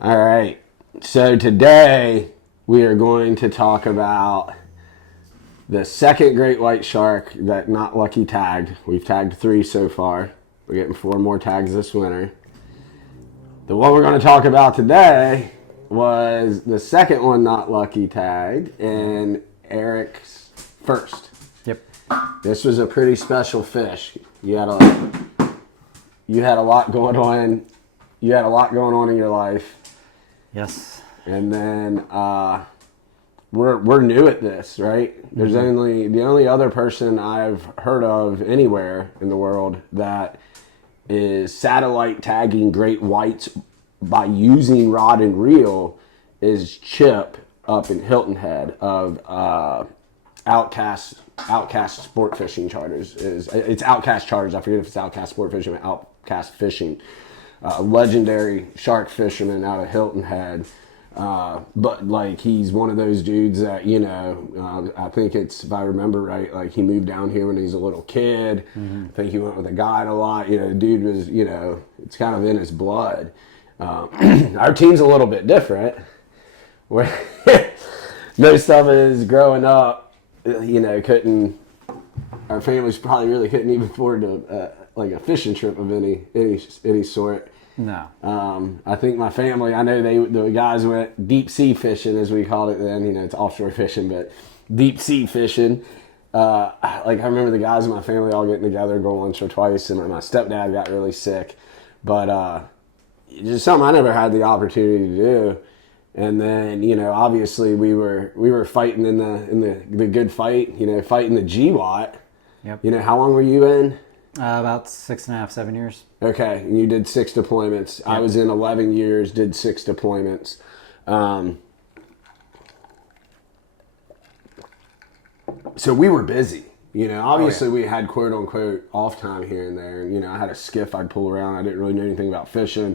All right. So today we are going to talk about the second great white shark that Not Lucky tagged. We've tagged 3 so far. We're getting 4 more tags this winter. The one we're going to talk about today was the second one Not Lucky tagged, and Eric's first. Yep. This was a pretty special fish. You had a lot going on. You had a lot going on in your life. Yes. And then we're new at this, right? There's only the only other person I've heard of anywhere in the world that is satellite tagging great whites by using rod and reel is Chip up in Hilton Head of Outcast Sport Fishing Charters. It's Outcast Charters. I forget if it's Outcast Sport Fishing or Outcast Fishing. Legendary shark fisherman out of Hilton Head. But like he's one of those dudes that, I think it's, if I remember right, like he moved down here when he was a little kid. I think he went with a guide a lot. The dude was, it's kind of in his blood. Our team's a little bit different. Where most of us growing up, our families probably really couldn't even afford like a fishing trip of any sort. No. I think my family, I know the guys went deep sea fishing, as we called it then. It's offshore fishing, but deep sea fishing. I remember the guys in my family all getting together, going once or twice, and my stepdad got really sick. But just something I never had the opportunity to do. And then, obviously we were fighting in the good fight, fighting the GWAT. Yep. How long were you in? About 6.5, 7 years. Okay, and you did 6 deployments. Yep. I was in 11 years, did 6 deployments. So we were busy. Obviously we had quote unquote off time here and there. I had a skiff I'd pull around. I didn't really know anything about fishing.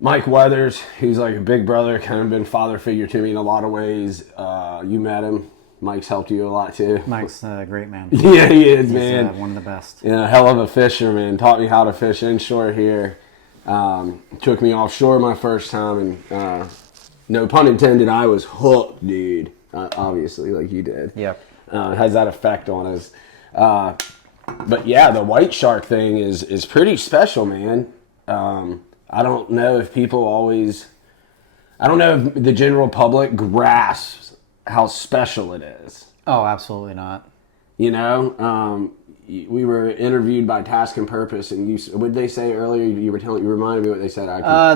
Mike Weathers, he's like a big brother, kind of been father figure to me in a lot of ways. You met him. Mike's helped you a lot too. Mike's a great man. Yeah, he is, He's, man. one of the best. Hell of a fisherman. Taught me how to fish inshore here. Took me offshore my first time, and no pun intended, I was hooked, dude. Obviously, like you did. Yep. Has that effect on us. But yeah, the white shark thing is pretty special, man. I don't know if the general public grasps how special it is. Oh, absolutely not. We were interviewed by Task and Purpose, and what did they say earlier? You reminded me what they said.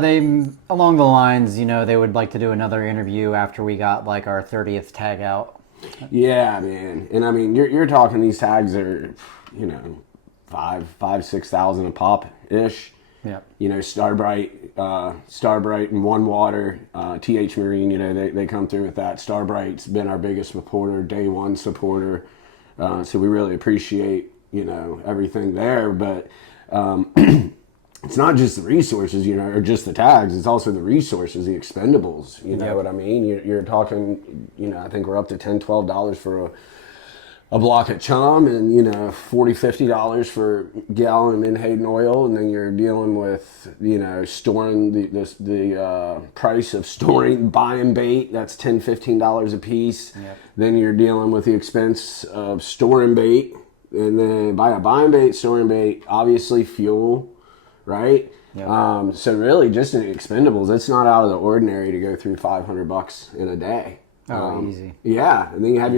They, along the lines, they would like to do another interview after we got like our 30th tag out. Yeah, man. And I mean, you're talking, these tags are, 6,000 a pop ish. Yeah. Starbright and One Water, TH Marine, they come through with that. Starbright's been our biggest supporter, day one supporter. So we really appreciate, everything there. But it's not just the resources, or just the tags. It's also the resources, the expendables. You know what I mean? You're talking, I think we're up to $10, $12 for a block of chum, and $40, $50 for gallon of Menhaden oil, and then you're dealing with storing the price of buying bait. That's $10, $15 a piece. Yep. Then you're dealing with the expense of storing bait, and then buying bait, storing bait, obviously fuel, right? Yep. So really, just in expendables, it's not out of the ordinary to go through $500 in a day. Oh, easy. Yeah, and then you have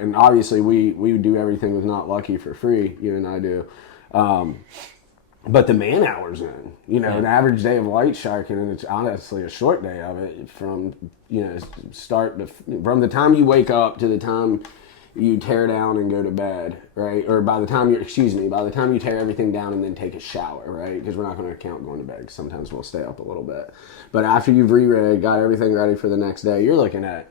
and obviously we do everything with Not Lucky for free, you and I do. But the man hours in, an average day of white sharking, and it's honestly a short day of it from, from the time you wake up to the time you tear down and go to bed, right? Or by the time you tear everything down and then take a shower, right? Because we're not going to count going to bed, 'cause sometimes we'll stay up a little bit. But after you've re-rigged, got everything ready for the next day, you're looking at,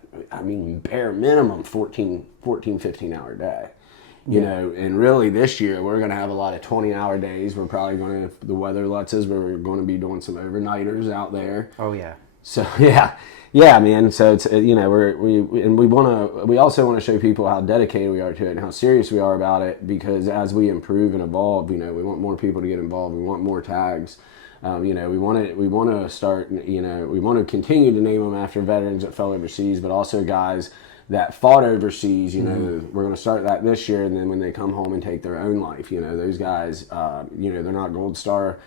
bare minimum 14, 15-hour day. And really this year we're going to have a lot of 20-hour days. We're probably going to, if the weather lets us, we're going to be doing some overnighters out there. Oh, yeah. So, yeah, man. So it's we also want to show people how dedicated we are to it and how serious we are about it, because as we improve and evolve, we want more people to get involved. We want more tags. We want to start. We want to continue to name them after veterans that fell overseas, but also guys that fought overseas. We're going to start that this year, and then when they come home and take their own life, those guys, they're not Gold Star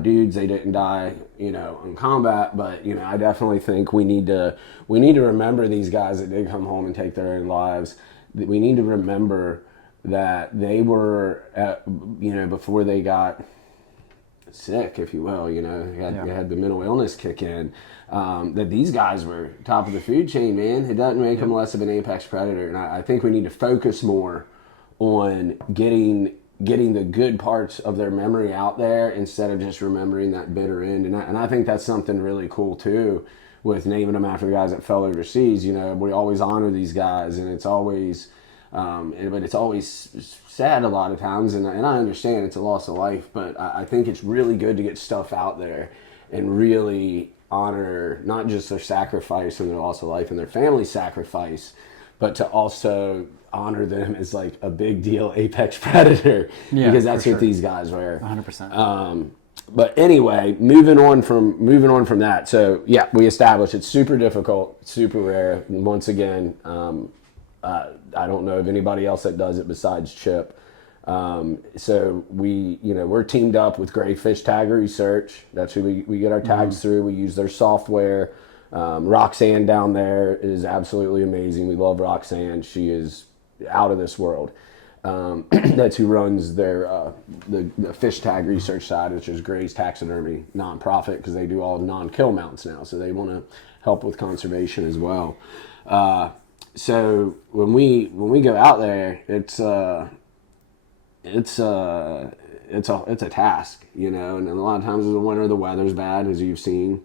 dudes. They didn't die, in combat, but I definitely think we need to remember these guys that did come home and take their own lives. We need to remember that they were, before they got sick, if you will, you had the mental illness kick in, that these guys were top of the food chain, man. It doesn't make them less of an apex predator. And I think we need to focus more on getting the good parts of their memory out there instead of just remembering that bitter end. And I think that's something really cool too, with naming them after the guys that fell overseas. We always honor these guys, and it's always, but it's always sad a lot of times. And I understand it's a loss of life, but I think it's really good to get stuff out there and really honor not just their sacrifice and their loss of life and their family sacrifice, but to also honor them as like a big deal apex predator, because that's what these guys were. 100%. But anyway, moving on from that. So yeah, we established it's super difficult, super rare. And once again, I don't know of anybody else that does it besides Chip. So we're teamed up with Gray Fish Tag Research. That's who we get our tags through. We use their software. Roxanne down there is absolutely amazing. We love Roxanne. She is out of this world. That's who runs their the fish tag research side, which is Gray's Taxidermy nonprofit, because they do all non-kill mounts now. So they want to help with conservation as well. So when we go out there, it's a task, and a lot of times in the winter the weather's bad, as you've seen.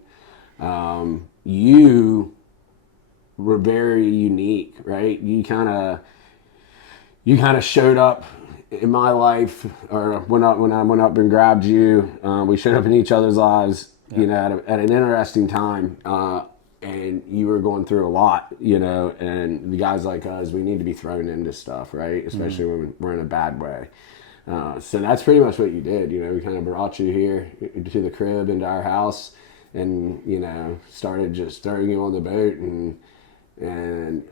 You were very unique, right? You kind of showed up in my life, or when I went up and grabbed you. We showed up in each other's lives, at an interesting time. And you were going through a lot, and the guys like us, we need to be thrown into stuff, right? Especially when we're in a bad way. So that's pretty much what you did. We kind of brought you here to the crib, into our house, and, started just throwing you on the boat. And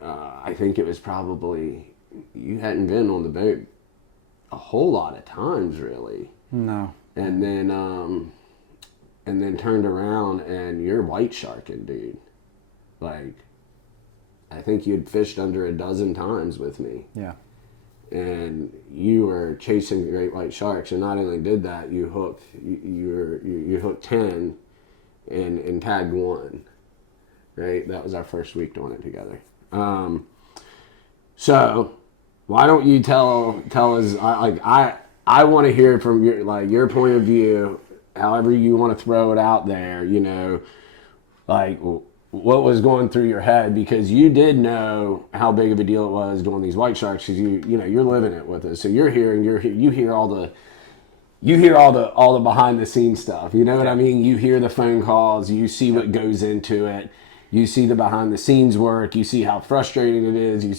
I think it was probably, you hadn't been on the boat a whole lot of times, really. No. And then turned around and you're white sharking, dude. Like, I think you'd fished under a dozen times with me. Yeah. And you were chasing great white sharks, and not only did that, you hooked you hooked 10 and tagged 1. Right? That was our first week doing it together. So why don't you tell us? I want to hear from your point of view, however you want to throw it out there. What was going through your head, because you did know how big of a deal it was doing these white sharks, because you're living it with us. So you hear all the behind the scenes stuff. You know what I mean? You hear the phone calls, you see what goes into it, you see the behind the scenes work, you see how frustrating it is, you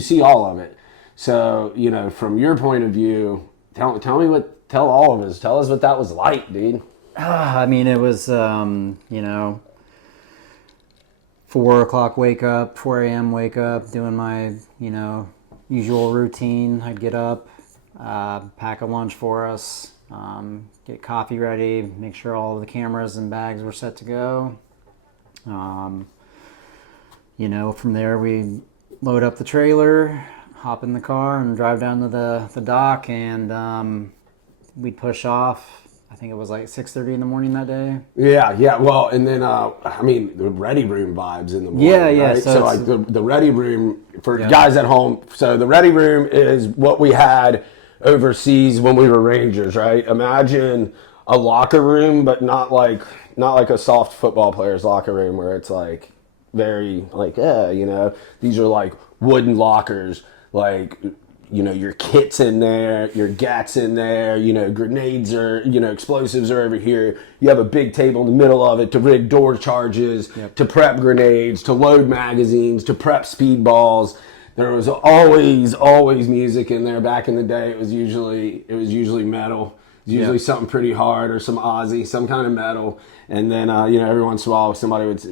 see all of it. So, from your point of view, tell all of us, tell us what that was like, dude. I mean, it was 4 o'clock wake up, 4 a.m. wake up, doing my, usual routine. I'd get up, pack a lunch for us, get coffee ready, make sure all the cameras and bags were set to go. From there we load up the trailer, hop in the car, and drive down to the dock, and we'd push off. I think it was like 6:30 in the morning that day. Yeah. Well, and then the ready room vibes in the morning. Yeah. Right? So like the ready room for guys at home. So the ready room is what we had overseas when we were Rangers, right? Imagine a locker room, but not like a soft football player's locker room where it's like very like these are like wooden lockers, like. Your kit's in there, your gat's in there, grenades are, explosives are over here. You have a big table in the middle of it to rig door charges, to prep grenades, to load magazines, to prep speedballs. There was always music in there. Back in the day, it was usually metal. It's usually something pretty hard or some Aussie, some kind of metal. And then, every once in a while,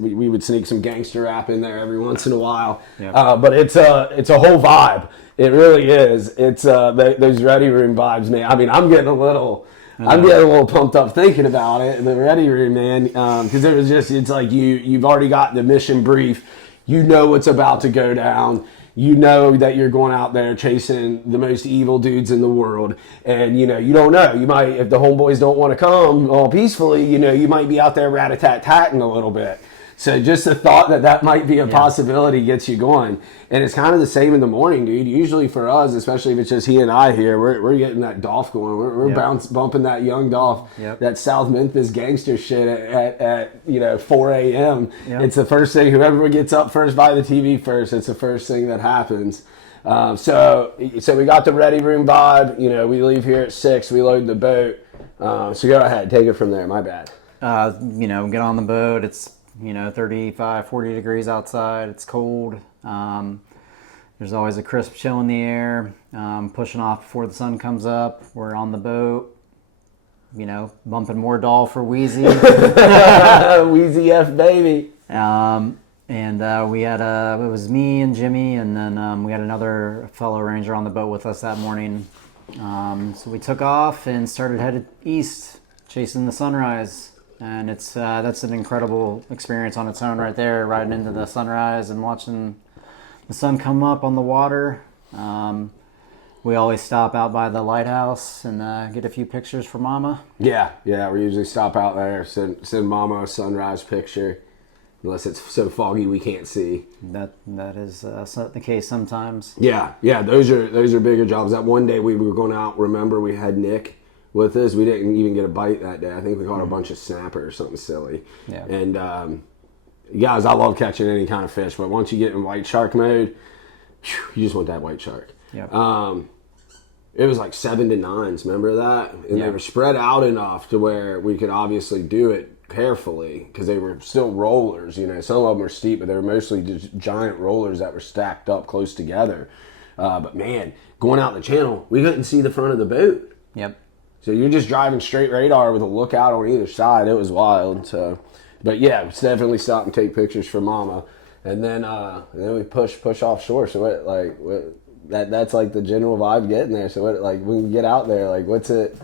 we would sneak some gangster rap in there every once in a while. Yep. But it's a whole vibe. It really is. It's those Ready Room vibes, man. I mean, I'm getting a little pumped up thinking about it. The Ready Room, man, because it's like you've already got the mission brief. You know what's about to go down. You know that you're going out there chasing the most evil dudes in the world. And, you don't know. You might, if the homeboys don't want to come all peacefully, you might be out there rat-a-tat-tatting a little bit. So just the thought that might be a possibility gets you going. And it's kind of the same in the morning, dude. Usually for us, especially if it's just he and I here, we're getting that Dolph going. We're bumping that young Dolph, that South Memphis gangster shit at 4 a.m. Yep. It's the first thing. Whoever gets up first by the TV first, it's the first thing that happens. So we got the Ready Room vibe. We leave here at 6. We load the boat. So go ahead. Take it from there. My bad. Get on the boat. It's 35, 40 degrees outside. It's cold. There's always a crisp chill in the air. Pushing off before the sun comes up. We're on the boat, bumping more Doll for Wheezy. Wheezy F baby. And we had it was me and Jimmy, and then we had another fellow ranger on the boat with us that morning. So we took off and started headed east, chasing the sunrise. And it's that's an incredible experience on its own right there, riding into the sunrise and watching the sun come up on the water. We always stop out by the lighthouse and get a few pictures for Mama. Yeah, we usually stop out there, send Mama a sunrise picture, unless it's so foggy we can't see. That is the case sometimes. Yeah, those are bigger jobs. That one day we were going out, remember we had Nick with us. We didn't even get a bite that day. I think we caught a bunch of snapper or something silly. Yeah. And guys, I love catching any kind of fish, but once you get in white shark mode, you just want that white shark. Yeah. It was like 7 to 9s. Remember that? And they were spread out enough to where we could obviously do it carefully because they were still rollers. Some of them were steep, but they were mostly just giant rollers that were stacked up close together. But man, going out the channel, we couldn't see the front of the boat. Yep. So you're just driving straight radar with a lookout on either side. It was wild. So, but yeah, we definitely stop and take pictures for Mama, and then we push offshore. So that's like the general vibe getting there. So when we get out there, what's it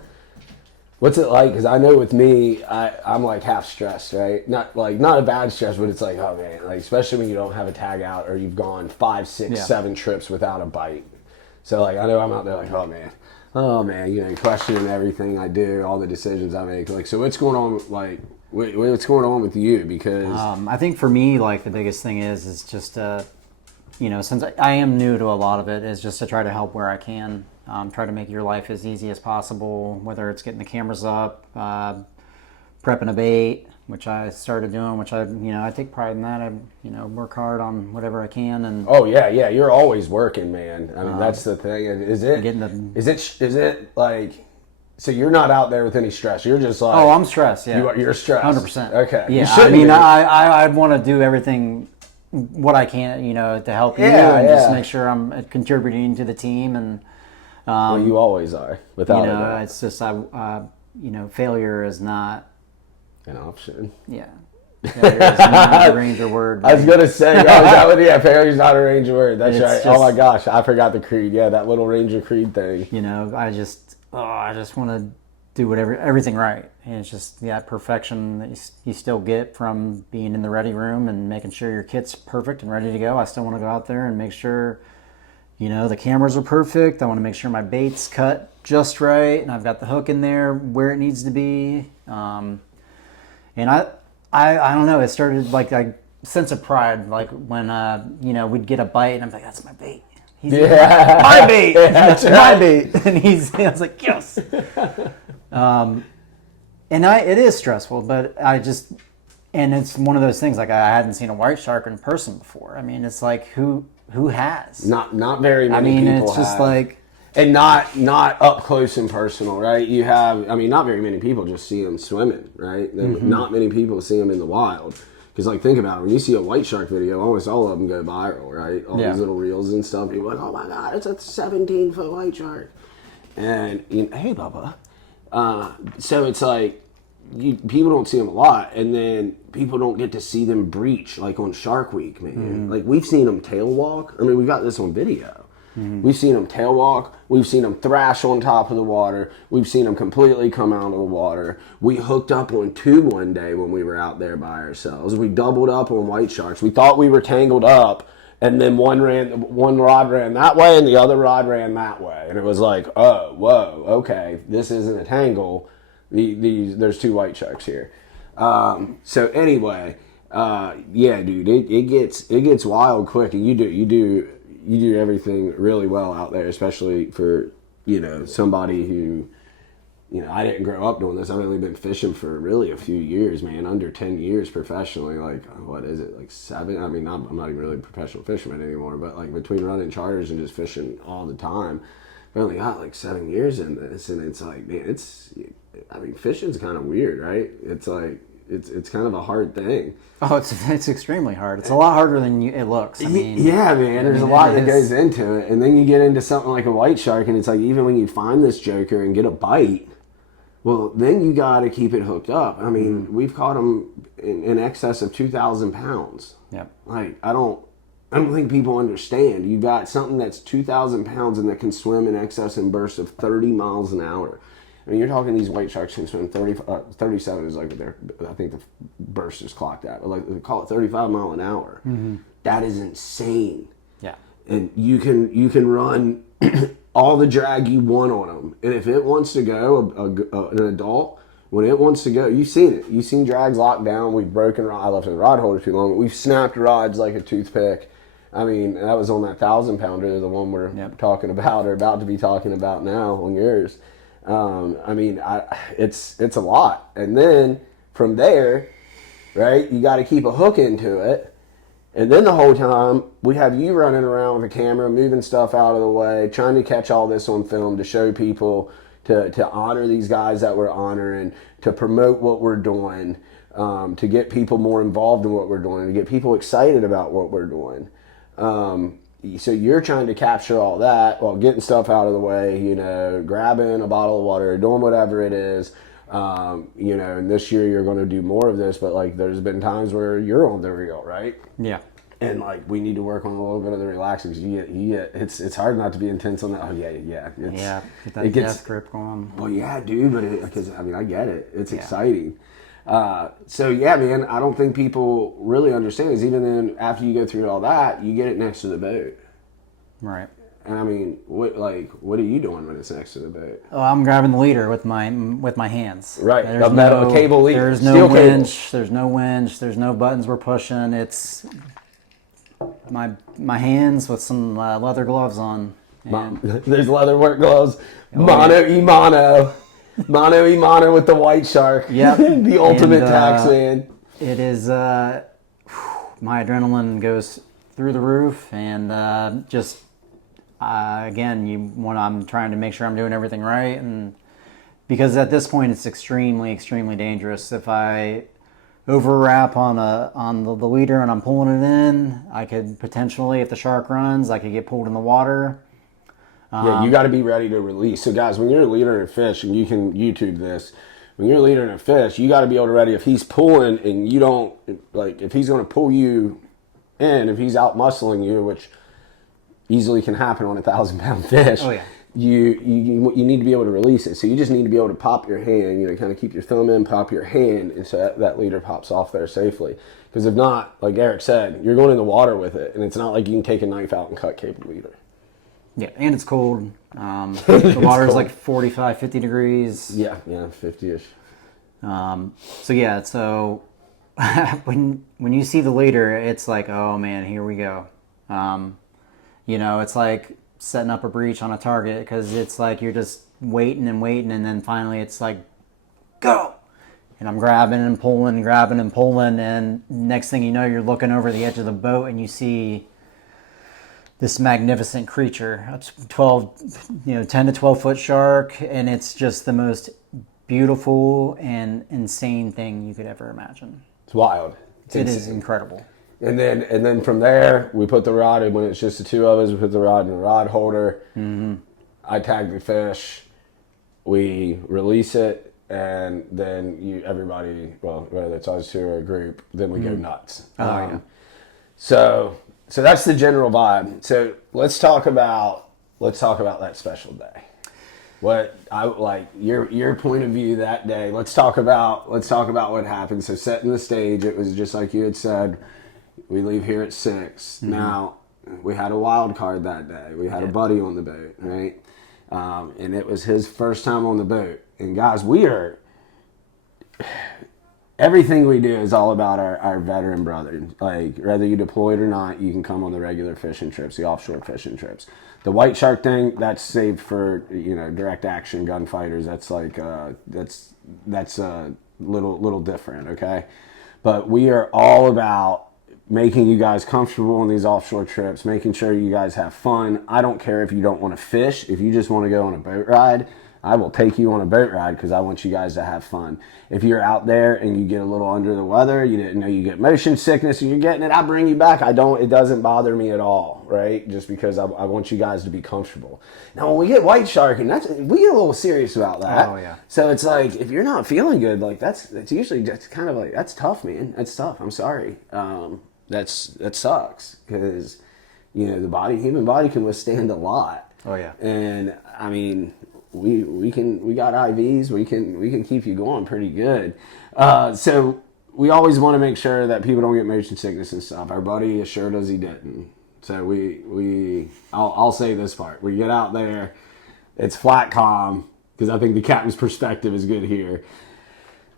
like? Because I know with me, I'm like half stressed, right? Not a bad stress, but it's like, oh man, especially when you don't have a tag out or you've gone 5, 6, 7 trips without a bite. So I know I'm out there oh man, questioning everything I do, all the decisions I make. So what's going on? What's going on with you? Because I think for me, the biggest thing is just since I am new to a lot of it, is just to try to help where I can. Try to make your life as easy as possible, whether it's getting the cameras up, prepping a bait, which I started doing, which I take pride in that. I work hard on whatever I can. And oh yeah, you're always working, man. I mean, that's the thing. Is it like? So you're not out there with any stress. You're just like, oh, I'm stressed. Yeah, you're stressed. 100%. Okay. Yeah, I mean, I want to do everything what I can, to help you and just make sure I'm contributing to the team. And well, you always are. Without it, it's just failure is not an option. Yeah. Failure is not a Ranger word. I was going to say, failure's not a Ranger word. That's right. Oh my gosh, I forgot the creed. Yeah, that little Ranger creed thing. I just want to do everything right. And it's just that perfection that you still get from being in the ready room and making sure your kit's perfect and ready to go. I still want to go out there and make sure, the cameras are perfect. I want to make sure my bait's cut just right and I've got the hook in there where it needs to be. And I don't know, it started like a sense of pride, like when, we'd get a bite and I'm like, that's my bait. He's my bait. That's my bait. And I was like, yes. And it is stressful, but and it's one of those things, like I hadn't seen a white shark in person before. I mean, it's like, who has? Not very many people it's just have. like... And not up close and personal, right? You have, not very many people just see them swimming, right? Mm-hmm. Not many people see them in the wild. Because, think about it. When you see a white shark video, almost all of them go viral, right? All these little reels and stuff. People are like, oh my God, it's a 17-foot white shark. And, hey, Bubba. So it's like, people don't see them a lot, and then people don't get to see them breach like on Shark Week, man. Like, we've seen them tail walk. I mean, we got this on video. We've seen them tail walk. We've seen them thrash on top of the water. We've seen them completely come out of the water. We hooked up on 2 one day when we were out there by ourselves. We doubled up on white sharks. We thought we were tangled up, and then one rod ran that way and the other rod ran that way, and it was like, oh, whoa, okay, this isn't a tangle. There's 2 white sharks here. So anyway, yeah, dude, it gets wild quick, and you do everything really well out there, especially for, somebody who, I didn't grow up doing this. I've only been fishing for really a few years, man, under 10 years professionally. Like, what is it, like 7? I mean, I'm not even really a professional fisherman anymore, but like between running charters and just fishing all the time, I've only got like 7 years in this, and it's like, man, fishing's kind of weird, right? It's like, it's kind of a hard thing. Oh, it's extremely hard. It's a lot harder than it looks. I mean, yeah, man. There's a lot that goes into it, and then you get into something like a white shark, and it's like, even when you find this joker and get a bite, well, then you got to keep it hooked up. I mean, we've caught them in excess of 2,000 pounds. Yep. Like, I don't think people understand. You got something that's 2,000 pounds and that can swim in excess in bursts of 30 miles an hour. I mean, you're talking these white sharks can swim 37 is like I think the burst is clocked at, but like, they call it 35 mile an hour. That is insane. Yeah. And you can run all the drag you want on them, and if it wants to go, an adult, when it wants to go, you've seen it. You've seen drags locked down. We've broken rod. I left the rod holder too long. But we've snapped rods like a toothpick. I mean, that was on that 1,000-pounder, the one we're talking about or about to be talking about now on yours. I mean, it's a lot. And then from there, right, you got to keep a hook into it. And then the whole time, we have you running around with a camera, moving stuff out of the way, trying to catch all this on film to show people, to honor these guys that we're honoring, to promote what we're doing, to get people more involved in what we're doing, to get people excited about what we're doing. So you're trying to capture all that while getting stuff out of the way, grabbing a bottle of water, doing whatever it is. And this year you're going to do more of this, but like, there's been times where you're on the reel, right? Yeah. And like, we need to work on a little bit of the relaxing, because it's hard not to be intense on that. Oh yeah. Get that death grip going. Well, yeah, dude, but because I get it. It's exciting. So yeah, man, I don't think people really understand is even then after you go through all that, you get it next to the boat. Right. And I mean, what are you doing when it's next to the boat? Oh, I'm grabbing the leader with my hands. Right. There's a cable leader. There's no winch. There's no winch. There's no buttons we're pushing. It's my hands with some leather gloves on. There's leather work gloves. Mono e mono with the white shark. Yep. The ultimate taxman. It is. My adrenaline goes through the roof, and again, when I'm trying to make sure I'm doing everything right, and because at this point it's extremely, extremely dangerous. If I overwrap on the leader and I'm pulling it in, I could potentially, if the shark runs, I could get pulled in the water. Yeah, you got to be ready to release. So guys, when you're a leader in a fish, and you can YouTube this, when you're a leader in a fish, you got to be able to ready. If he's pulling and you don't, like, if he's going to pull you in, if he's out muscling you, which easily can happen on a 1,000-pound fish. Oh yeah. You need to be able to release it. So you just need to be able to pop your hand, kind of keep your thumb in, pop your hand, and so that leader pops off there safely. Because if not, like Eric said, you're going in the water with it, and it's not like you can take a knife out and cut cable leader. Yeah, and it's cold. The water's like 45, 50 degrees. Yeah, 50-ish. So when you see the leader, it's like, oh man, here we go. It's like setting up a breach on a target, because it's like you're just waiting, and then finally it's like, go! And I'm grabbing and pulling, and next thing you know, you're looking over the edge of the boat and you see this magnificent creature, a 10 to 12 foot shark, and it's just the most beautiful and insane thing you could ever imagine. It's wild. It is incredible. And then from there, we put the rod in. When it's just the two of us, we put the rod in the rod holder. Mm-hmm. I tag the fish. we release it, and then everybody, well, whether it's us or a group, then we go nuts. Yeah. So that's the general vibe. So let's talk about that special day. What I like your point of view that day. Let's talk about what happened. So setting the stage, it was just like you had said. We leave here at 6. Mm-hmm. Now we had a wild card that day. We had a buddy on the boat, right? And it was his first time on the boat. And guys, everything we do is all about our veteran brothers. Like, whether you deployed or not, you can come on the regular fishing trips, the offshore fishing trips. The white shark thing, that's saved for, direct action gunfighters. That's like, that's a little different, okay? But we are all about making you guys comfortable on these offshore trips, making sure you guys have fun. I don't care if you don't want to fish. If you just want to go on a boat ride, I will take you on a boat ride because I want you guys to have fun. If you're out there and you get a little under the weather, you didn't know you get motion sickness and you're getting it, I bring you back. It doesn't bother me at all, right? Just because I want you guys to be comfortable. Now, when we get white sharking, we get a little serious about that. Oh, yeah. So it's like, if you're not feeling good, like that's usually just kind of like, that's tough, man. That's tough. I'm sorry. That sucks because, the human body can withstand a lot. Oh, yeah. And I mean, we got IVs. We can keep you going pretty good. So we always want to make sure that people don't get motion sickness and stuff. Our buddy assured us he didn't. So I'll say this part. We get out there, it's flat calm, because I think the captain's perspective is good here.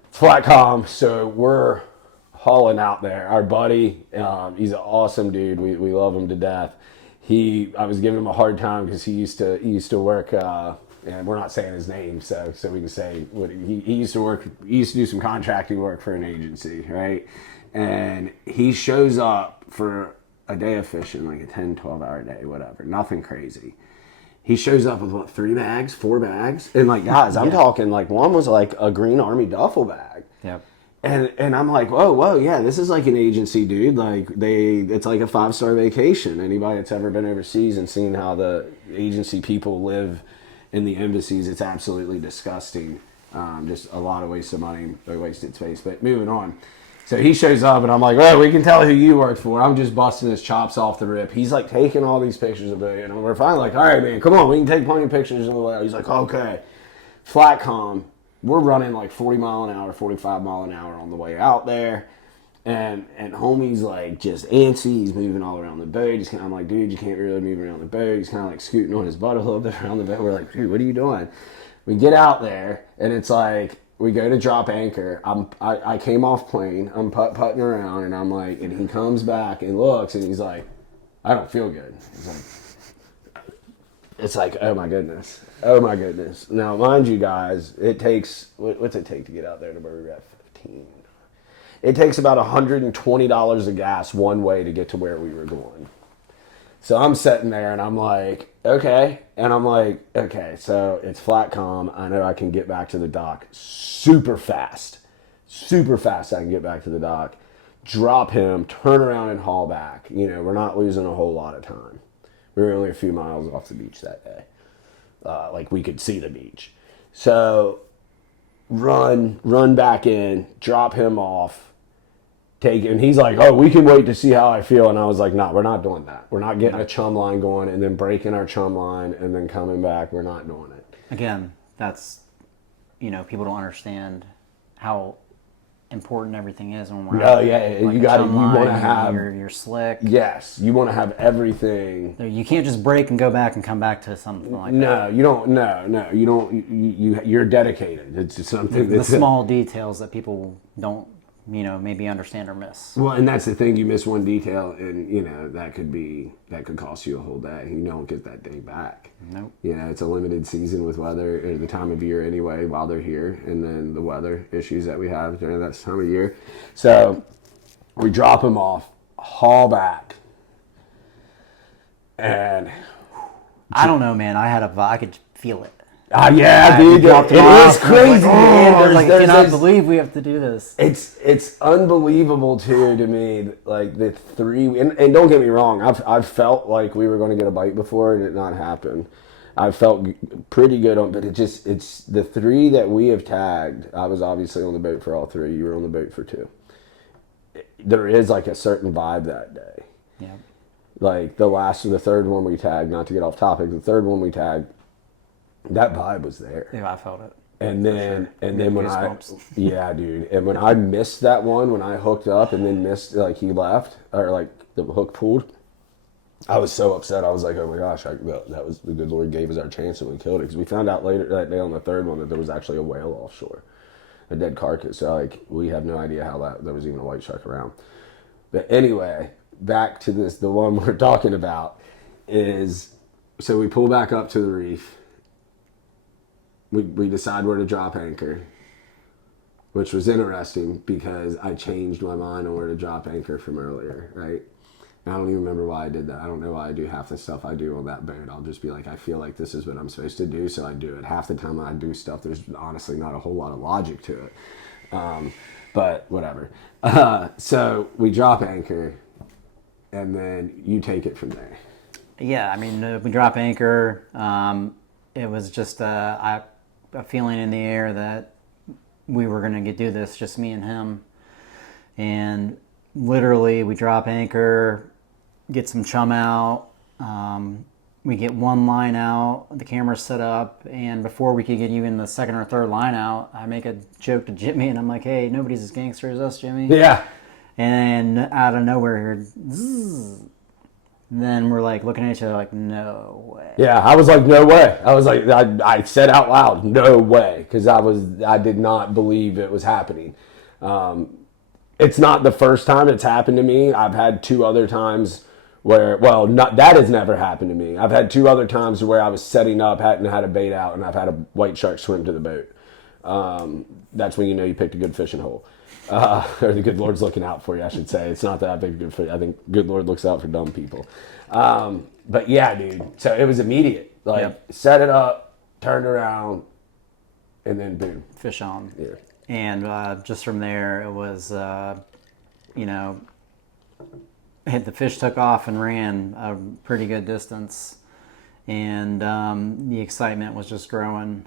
It's flat calm, so we're hauling out there. Our buddy, he's an awesome dude. We love him to death. I was giving him a hard time because he used to work. And we're not saying his name, so we can say what he used to work. He used to do some contracting work for an agency, right? And he shows up for a day of fishing, like a 10, 12-hour day, whatever. Nothing crazy. He shows up with 3 bags, 4 bags, and like, guys, I'm talking like one was like a Green Army duffel bag. Yep. And I'm like, whoa, yeah, this is like an agency, dude. Like it's like a 5-star vacation. Anybody that's ever been overseas and seen how the agency people live in the embassies, it's absolutely disgusting. Just a lot of waste of money, wasted space. But moving on. So he shows up and I'm like, oh, we can tell who you work for. I'm just busting his chops off the rip. He's like taking all these pictures of it. And we're finally like, all right, man, come on, we can take plenty of pictures on the way out. He's like, okay. Flat calm. We're running like 40 mile an hour, 45 mile an hour on the way out there. And homie's like just antsy. He's moving all around the boat. I'm like, dude, you can't really move around the boat. He's kind of like scooting on his butt a little bit around the boat. We're like, dude, what are you doing? We get out there and it's like, we go to drop anchor. I came off plane. I'm putting around and I'm like, and he comes back and looks and he's like, I don't feel good. It's like, oh my goodness. Now, mind you guys, it takes, what's it take to get out there to where we're at 15? It takes about $120 of gas one way to get to where we were going. So I'm sitting there and I'm like, okay. And I'm like, okay, so it's flat calm. I know I can get back to the dock super fast. Super fast I can get back to the dock. Drop him, turn around and haul back. We're not losing a whole lot of time. We were only a few miles off the beach that day. Like we could see the beach. So run back in, drop him off. And he's like, oh, we can wait to see how I feel. And I was like, no, we're not doing that. We're not getting a chum line going and then breaking our chum line and then coming back. We're not doing it. Again, that's, people don't understand how important everything is when we're out. Yeah, like you want to have your slick. Yes, you want to have everything. You can't just break and go back and come back to something like that. No, you don't. No, you don't. You're dedicated. It's just something. The small details that people don't, maybe understand or miss. Well, and that's the thing. You miss one detail, and that could cost you a whole day. You don't get that day back. Nope. It's a limited season with weather at the time of year anyway while they're here, and then the weather issues that we have during that time of year. So we drop them off, haul back, and I don't know, man. I could feel it. Yeah, dude, it is crazy. I cannot believe we have to do this. It's unbelievable too to me. Like the 3, and don't get me wrong, I've felt like we were going to get a bite before and it not happen. I felt pretty good on, but it's the 3 that we have tagged. I was obviously on the boat for all 3. You were on the boat for 2. There is like a certain vibe that day. Yeah. Like the third one we tagged, not to get off topic, the third one we tagged, that vibe was there. Yeah, I felt it. And then, sure. and then when Goosebumps. yeah, dude, and when I missed that one, when I hooked up and then missed, like he left or like the hook pulled, I was so upset. I was like, oh my gosh, that was the good Lord gave us our chance and we killed it, because we found out later that day on the third one that there was actually a whale offshore, a dead carcass. So like we have no idea how there was even a white shark around. But anyway, back to this, the one we're talking about is, so we pull back up to the reef. We decide where to drop anchor, which was interesting because I changed my mind on where to drop anchor from earlier, right? And I don't even remember why I did that. I don't know why I do half the stuff I do on that boat. I'll just be like, I feel like this is what I'm supposed to do, so I do it. Half the time I do stuff, there's honestly not a whole lot of logic to it. But whatever. So we drop anchor, and then you take it from there. Yeah, I mean, we drop anchor. It was just a feeling in the air that we were going to do this, just me and him. And literally, we drop anchor, get some chum out. We get one line out, the camera's set up, and before we could get even the second or third line out, I make a joke to Jimmy, and I'm like, hey, nobody's as gangster as us, Jimmy. Yeah. And out of nowhere, zzz, then we're like looking at each other like, no way. Yeah, I was like, no way. I was like, I said out loud, no way, because I did not believe it was happening. It's not the first time it's happened to me. I've had 2 other times where, well, not that has never happened to me. I've had 2 other times where I was setting up, hadn't had a bait out, and I've had a white shark swim to the boat. That's when you know you picked a good fishing hole. Or the good Lord's looking out for you, I should say. It's not that I picked a good fish. I think good Lord looks out for dumb people. But yeah, dude. So it was immediate. Like, Yep. Set it up, turned around, and then boom. Fish on. Yeah. And just from there, it was, the fish took off and ran a pretty good distance. And the excitement was just growing.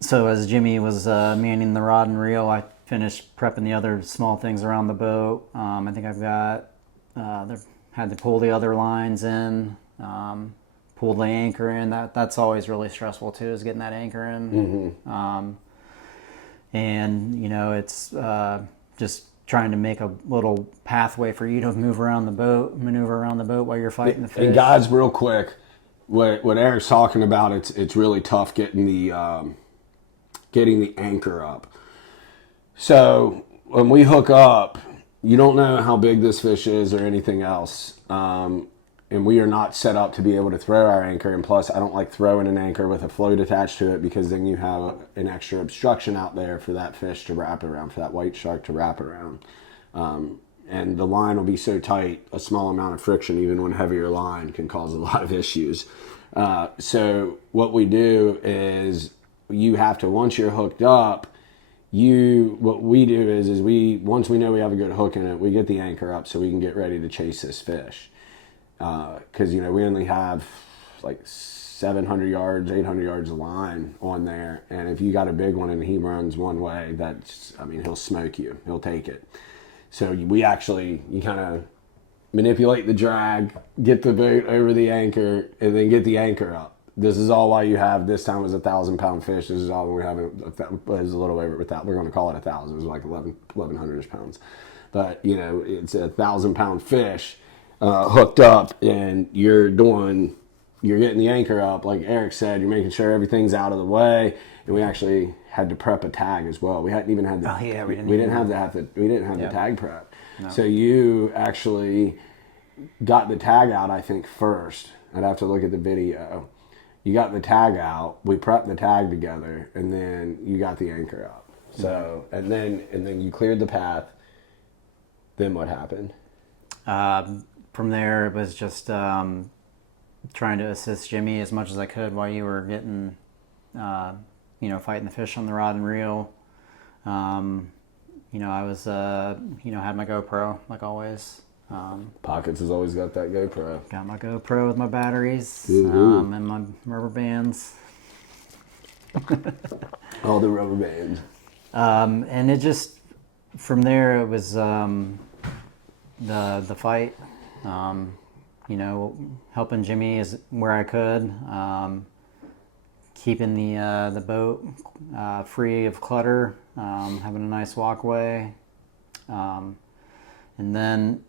So as Jimmy was manning the rod and reel, I finished prepping the other small things around the boat. I think I've got, had to pull the other lines in, pull the anchor in. That's always really stressful too, is getting that anchor in. Mm-hmm. And it's just trying to make a little pathway for you to maneuver around the boat while you're fighting the fish. And guys, real quick, what Eric's talking about, it's really tough getting the anchor up. So when we hook up, you don't know how big this fish is or anything else. And we are not set up to be able to throw our anchor. And plus, I don't like throwing an anchor with a float attached to it, because then you have an extra obstruction out there for that fish to wrap around, for that white shark to wrap around. And the line will be so tight, a small amount of friction, even when heavier line, can cause a lot of issues. So what we do is, you have to, once you're hooked up, what we do is once we know we have a good hook in it, we get the anchor up so we can get ready to chase this fish. Because we only have like 700 yards, 800 yards of line on there, and if you got a big one and he runs one way, he'll smoke you. He'll take it. So you kind of manipulate the drag, get the boat over the anchor, and then get the anchor up. This is all why you have, this time was 1,000-pound fish. This is all we have. It was a little over with that. We're going to call it 1,000. It was like 1,100 pounds. But, it's 1,000-pound fish hooked up, and you're getting the anchor up. Like Eric said, you're making sure everything's out of the way. And we actually had to prep a tag as well. We hadn't even had the, we didn't have the tag prep. No. So you actually got the tag out, I think, first. I'd have to look at the video. You got the tag out, we prepped the tag together, and then you got the anchor up. So, and then you cleared the path. Then what happened? From there, it was just trying to assist Jimmy as much as I could while you were getting, fighting the fish on the rod and reel. I was, had my GoPro, like always. Pockets has always got that GoPro. Got my GoPro with my batteries and my rubber bands. All the rubber bands. And it just, from there, it was the fight. You know, helping Jimmy is where I could. Keeping the boat free of clutter. Having a nice walkway. And then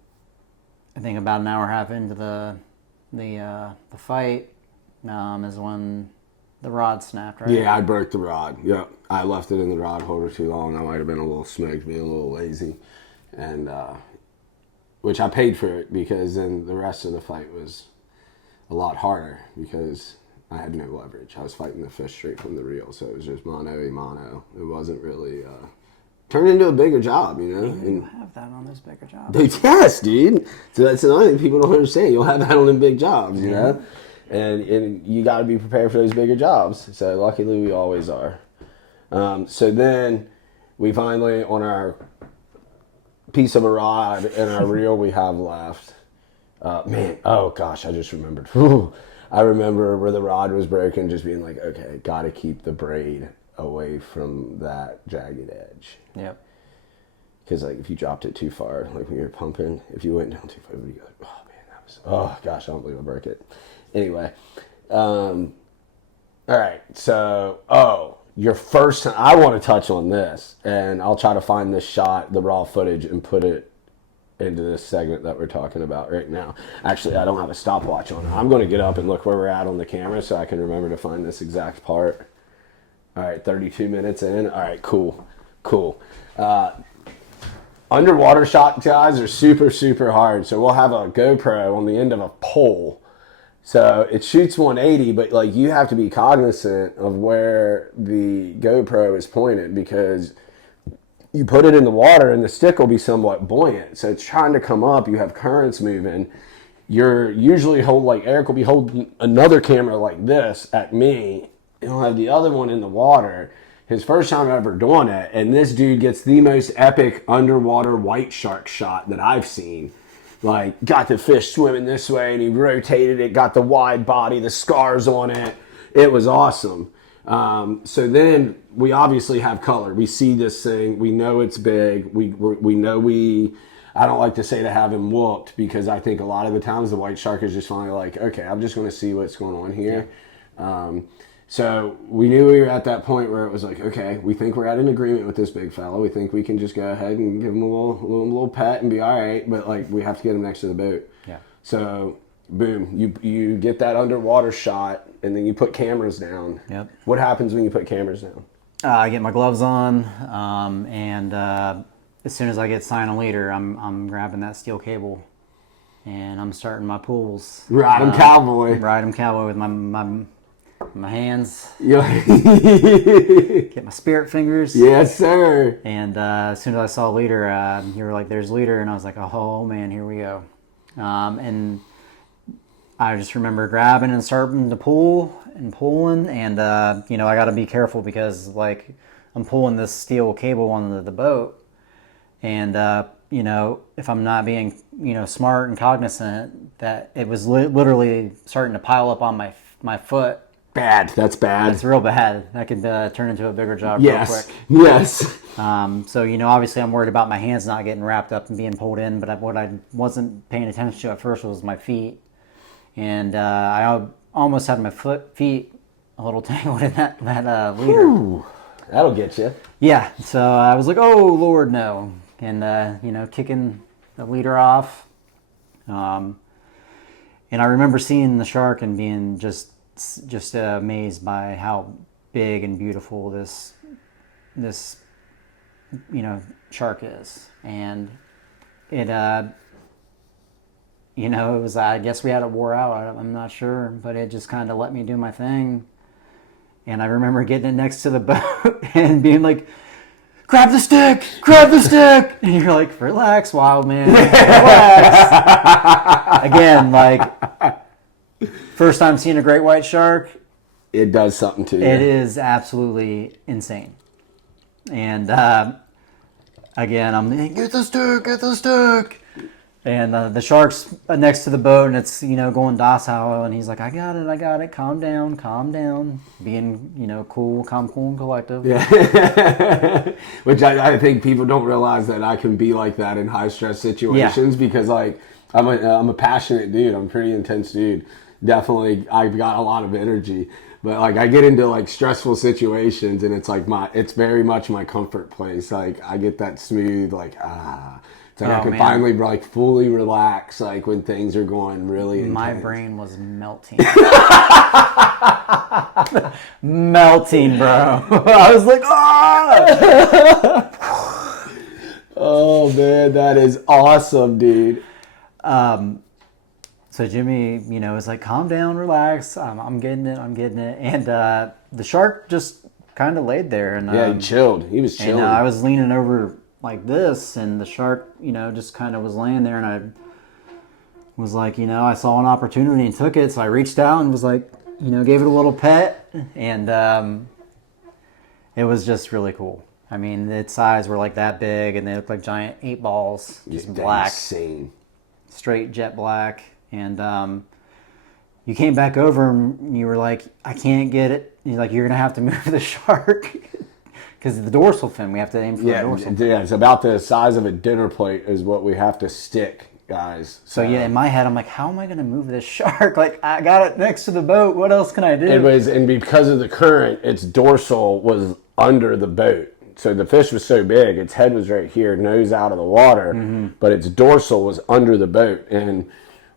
I think about an hour and a half into the fight is when the rod snapped, right? Yeah, I broke the rod. Yep. I left it in the rod holder too long. I might have been a little smoked, being a little lazy. And, which I paid for it because then the rest of the fight was a lot harder because I had no leverage. I was fighting the fish straight from the reel, so it was just mano a mano. It wasn't really turned into a bigger job, you know? You have that on those bigger jobs. Dude, yes, dude. So that's another thing people don't understand. You'll have that on them big jobs, you know? And you got to be prepared for those bigger jobs. So luckily we always are. So then we finally, on our piece of a rod and our reel we have left, oh gosh, I just remembered. I remember where the rod was broken, just being like, okay, got to keep the braid away from that jagged edge. Yep. Because like if you dropped it too far, like when you're pumping, if you went down too far, you'd be like, oh man, that was, oh gosh, I don't believe I broke it. Anyway, all right, so, your first time, I want to touch on this, and I'll try to find this shot, the raw footage, and put it into this segment that we're talking about right now. Actually, I don't have a stopwatch on. I'm going to get up and look where we're at on the camera so I can remember to find this exact part. All right, 32 minutes in. All right, cool. Underwater shot, guys, are super, super hard. So we'll have a GoPro on the end of a pole. So it shoots 180, but like you have to be cognizant of where the GoPro is pointed because you put it in the water and the stick will be somewhat buoyant. So it's trying to come up. You have currents moving. You're usually Eric will be holding another camera like this at me. He'll have the other one in the water. His first time ever doing it. And this dude gets the most epic underwater white shark shot that I've seen. Like, got the fish swimming this way and he rotated it, got the wide body, the scars on it. It was awesome. So then we obviously have color. We see this thing. We know it's big. We know I don't like to say to have him whooped because I think a lot of the times the white shark is just finally like, okay, I'm just going to see what's going on here. Yeah. So we knew we were at that point where it was like, okay, we think we're at an agreement with this big fella. We think we can just go ahead and give him a little pet and be all right. But like, we have to get him next to the boat. Yeah. So boom, you get that underwater shot and then you put cameras down. Yep. What happens when you put cameras down? I get my gloves on, and as soon as I get sign a leader, I'm grabbing that steel cable, and I'm starting my pulls. Ride 'em cowboy. Ride 'em cowboy with my hands. Yeah. Get my spirit fingers. Yes, sir. And as soon as I saw leader, you were like, "There's leader," and I was like, "Oh man, here we go." And I just remember grabbing and starting to pull and pulling, and I got to be careful because like I'm pulling this steel cable onto the boat, and if I'm not being smart and cognizant, that it was literally starting to pile up on my foot. Bad. That's bad. That's real bad. That could turn into a bigger job real quick. Yes. So obviously I'm worried about my hands not getting wrapped up and being pulled in, but what I wasn't paying attention to at first was my feet. And I almost had my feet a little tangled in that leader. Ooh, that'll get you. Yeah, so I was like, oh, Lord, no. And, kicking the leader off. And I remember seeing the shark and being just amazed by how big and beautiful this shark is. And it it was, I guess we had it wore out. I'm not sure, but it just kind of let me do my thing. And I remember getting it next to the boat and being like, grab the stick. And you're like, relax, wild man, relax. Again, like, first time seeing a great white shark. It does something to you. It is absolutely insane. And again, I'm like, get the stick. And the shark's next to the boat, and it's, going docile, and he's like, I got it, calm down, being, cool, calm, cool, and collective. Yeah. Which I think people don't realize that I can be like that in high stress situations because like I'm a passionate dude. I'm a pretty intense dude. Definitely, I've got a lot of energy. But like I get into like stressful situations and it's like it's very much my comfort place. Like I get that smooth, like it's like I can finally like fully relax like when things are going really intense. My brain was melting. Melting, bro. I was like, oh man, that is awesome, dude. So Jimmy, was like, calm down, relax. I'm getting it. And the shark just kind of laid there. And yeah, he chilled. He was chilling. And I was leaning over like this, and the shark, just kind of was laying there. And I was like, I saw an opportunity and took it. So I reached out and was like, gave it a little pet. And it was just really cool. I mean, its eyes were like that big, and they looked like giant 8 balls, just black. Insane. Straight jet black. And you came back over and you were like, I can't get it. You're like, you're going to have to move the shark. Because the dorsal fin, we have to aim for the dorsal fin. Yeah, it's about the size of a dinner plate is what we have to stick, guys. So yeah, in my head, I'm like, how am I going to move this shark? Like, I got it next to the boat. What else can I do? And because of the current, its dorsal was under the boat. So the fish was so big, its head was right here, nose out of the water, but its dorsal was under the boat. And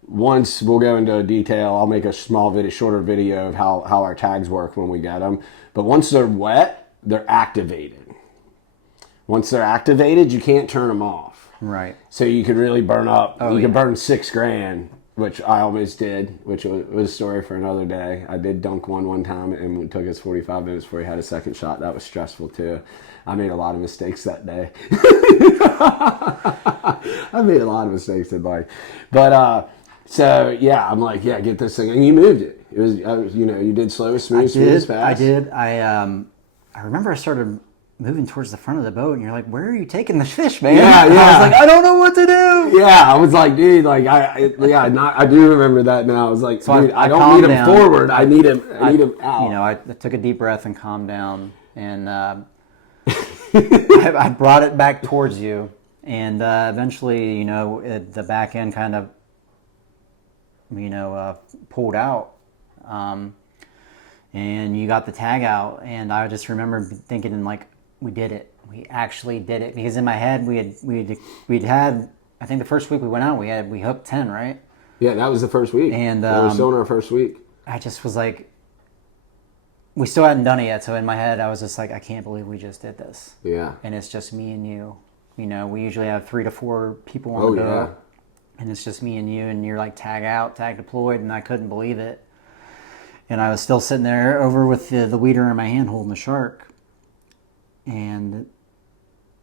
once we'll go into detail, I'll make a shorter video of how our tags work when we get them. But once they're wet, they're activated. Once they're activated, you can't turn them off. Right. So you could really burn up. You could burn $6,000, which I almost did, which was a story for another day. I did dunk one time, and it took us 45 minutes before he had a second shot. That was stressful too. I made a lot of mistakes that day. I made a lot of mistakes in life, but so yeah, I'm like, yeah, get this thing, and you moved it. It was, you did slow, smooth, fast. I did. I remember I started moving towards the front of the boat, and you're like, where are you taking the fish, man? Yeah. I was like, I don't know what to do. Yeah, I was like, dude, like I do remember that now. I was like, so dude, I don't need him forward. I need him out. I took a deep breath and calmed down, and I brought it back towards you, and eventually, the back end kind of, pulled out, and you got the tag out, and I just remember thinking, like, we did it. We actually did it, because in my head we'd had, I think the first week we went out, we hooked 10, right? Yeah, that was the first week, and we were still in our first week. I just was like, we still hadn't done it yet, so in my head I was just like, I can't believe we just did this. Yeah. And it's just me and you. We usually have 3 to 4 people on the boat. Yeah. And it's just me and you, and you're like tag out, tag deployed, and I couldn't believe it. And I was still sitting there over with the weeder in my hand holding the shark. And,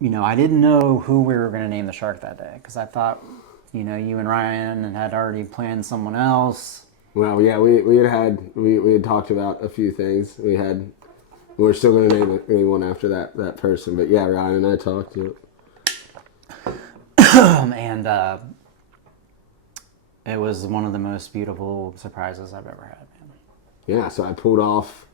I didn't know who we were going to name the shark that day, because I thought, you and Ryan had already planned someone else. Well, yeah, we had talked about a few things. We were still going to name anyone after that person, but yeah, Ryan and I talked to it. And it was one of the most beautiful surprises I've ever had, man. Yeah, so I pulled off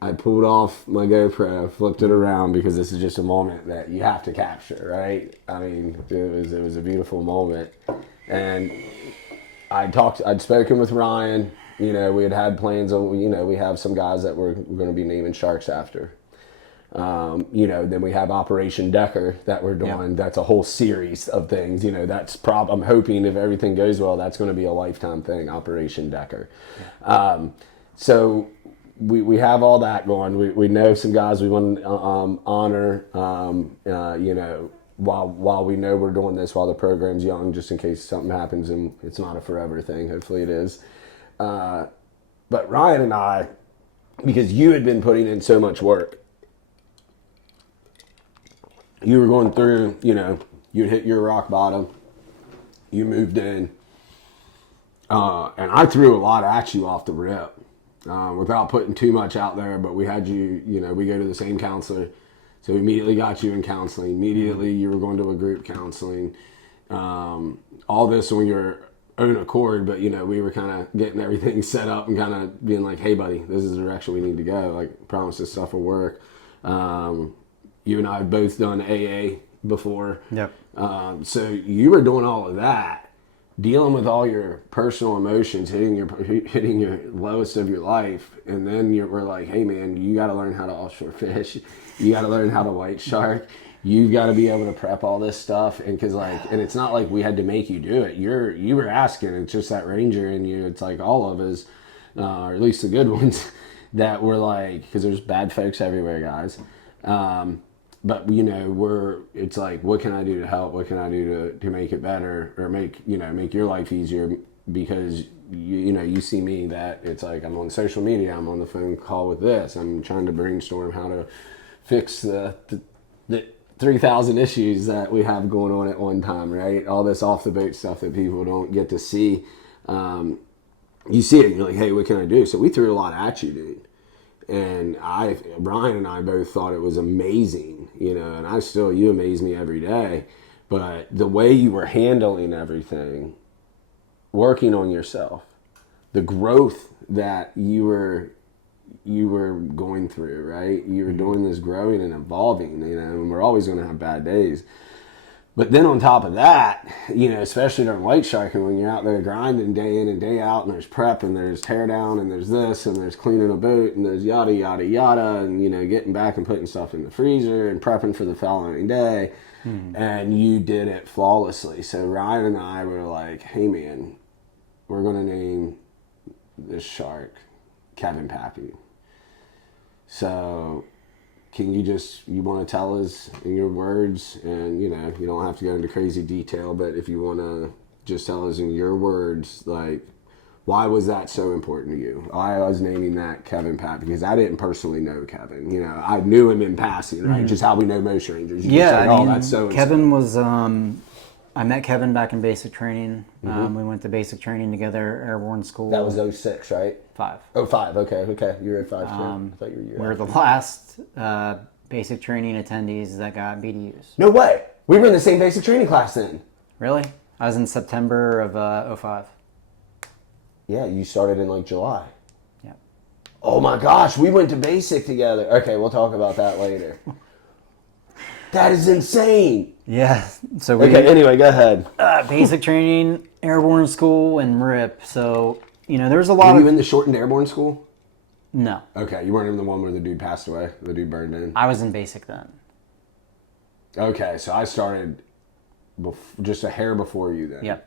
my GoPro, flipped it around, because this is just a moment that you have to capture, right? I mean, it was a beautiful moment, and I'd spoken with Ryan. We had plans on, we have some guys that we're going to be naming sharks after. Then we have Operation Decker that we're doing. Yeah. That's a whole series of things. I'm hoping if everything goes well, that's going to be a lifetime thing, Operation Decker. Yeah. So we have all that going. We know some guys we want to honor, while we know we're doing this while the program's young, just in case something happens and it's not a forever thing. Hopefully it is. But Ryan and I, because you had been putting in so much work, you were going through, you'd hit your rock bottom, you moved in, and I threw a lot at you off the rip, without putting too much out there, but we had you, we go to the same counselor. So we immediately got you in counseling. Immediately you were going to a group counseling. all this on your own accord, but we were kind of getting everything set up and kind of being like, hey buddy, this is the direction we need to go. Like, promise this stuff will work. You and I have both done AA before. Yep. So you were doing all of that, dealing with all your personal emotions, hitting your lowest of your life, and then we're like, hey man, you got to learn how to offshore fish. You got to learn how to white shark. You've got to be able to prep all this stuff, and it's not like we had to make you do it. You were asking. It's just that ranger in you. It's like all of us, or at least the good ones, that were like, because there's bad folks everywhere, guys. But it's like, what can I do to help? What can I do to make it better, or make your life easier? Because you see me, that it's like I'm on social media, I'm on the phone call with this, I'm trying to brainstorm how to fix the 3,000 issues that we have going on at one time, right? All this off the boat stuff that people don't get to see. You see it and you're like, hey, what can I do? So we threw a lot at you, dude. And Brian and I both thought it was amazing, and you amaze me every day. But the way you were handling everything, working on yourself, the growth that you were going through, right? You were doing this growing and evolving, and we're always going to have bad days. But then on top of that, especially during white sharking, when you're out there grinding day in and day out, and there's prep and there's tear down and there's this and there's cleaning a boat and there's yada, yada, yada, and, getting back and putting stuff in the freezer and prepping for the following day. And you did it flawlessly. So Ryan and I were like, hey man, we're going to name this shark Kevin Pappy. So can you want to tell us in your words, and you don't have to go into crazy detail, but if you want to just tell us in your words, like, why was that so important to you? I was naming that Kevin Pappy because I didn't personally know Kevin. I knew him in passing, right? Just how we know most rangers. That's so. Kevin was. I met Kevin back in basic training. We went to basic training together, airborne school. That was 06, right? 5. Oh, 5. Okay. You were at 5 too. I thought you were. We were the last basic training attendees that got BDUs. No way. We were in the same basic training class then. Really? I was in September of 05. Yeah, you started in like July. Yeah. Oh my gosh, we went to basic together. Okay, we'll talk about that later. That is insane. Yeah. So anyway, go ahead. Basic training, airborne school, and RIP. So, there's a lot Were you in the shortened airborne school? No. Okay, you weren't in the one where the dude passed away, the dude burned in? I was in basic then. Okay, so I started just a hair before you then. Yep.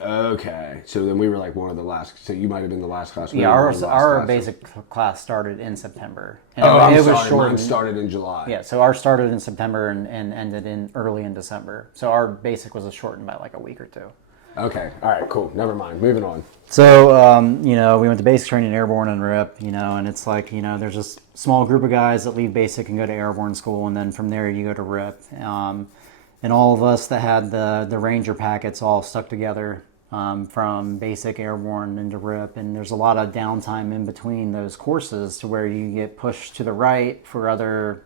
Okay, so then we were like one of the last. So you might have been the last class. Yeah, our basic class started in September. And I'm sorry, mine started in July. Yeah, so ours started in September and ended early in December. So our basic was shortened by like a week or two. Okay, all right, cool. Never mind. Moving on. So, we went to basic training, airborne, and RIP, and it's like, there's a small group of guys that leave basic and go to airborne school, and then from there you go to RIP. And all of us that had the Ranger packets all stuck together from basic, airborne, into RIP. And there's a lot of downtime in between those courses to where you get pushed to the right for other,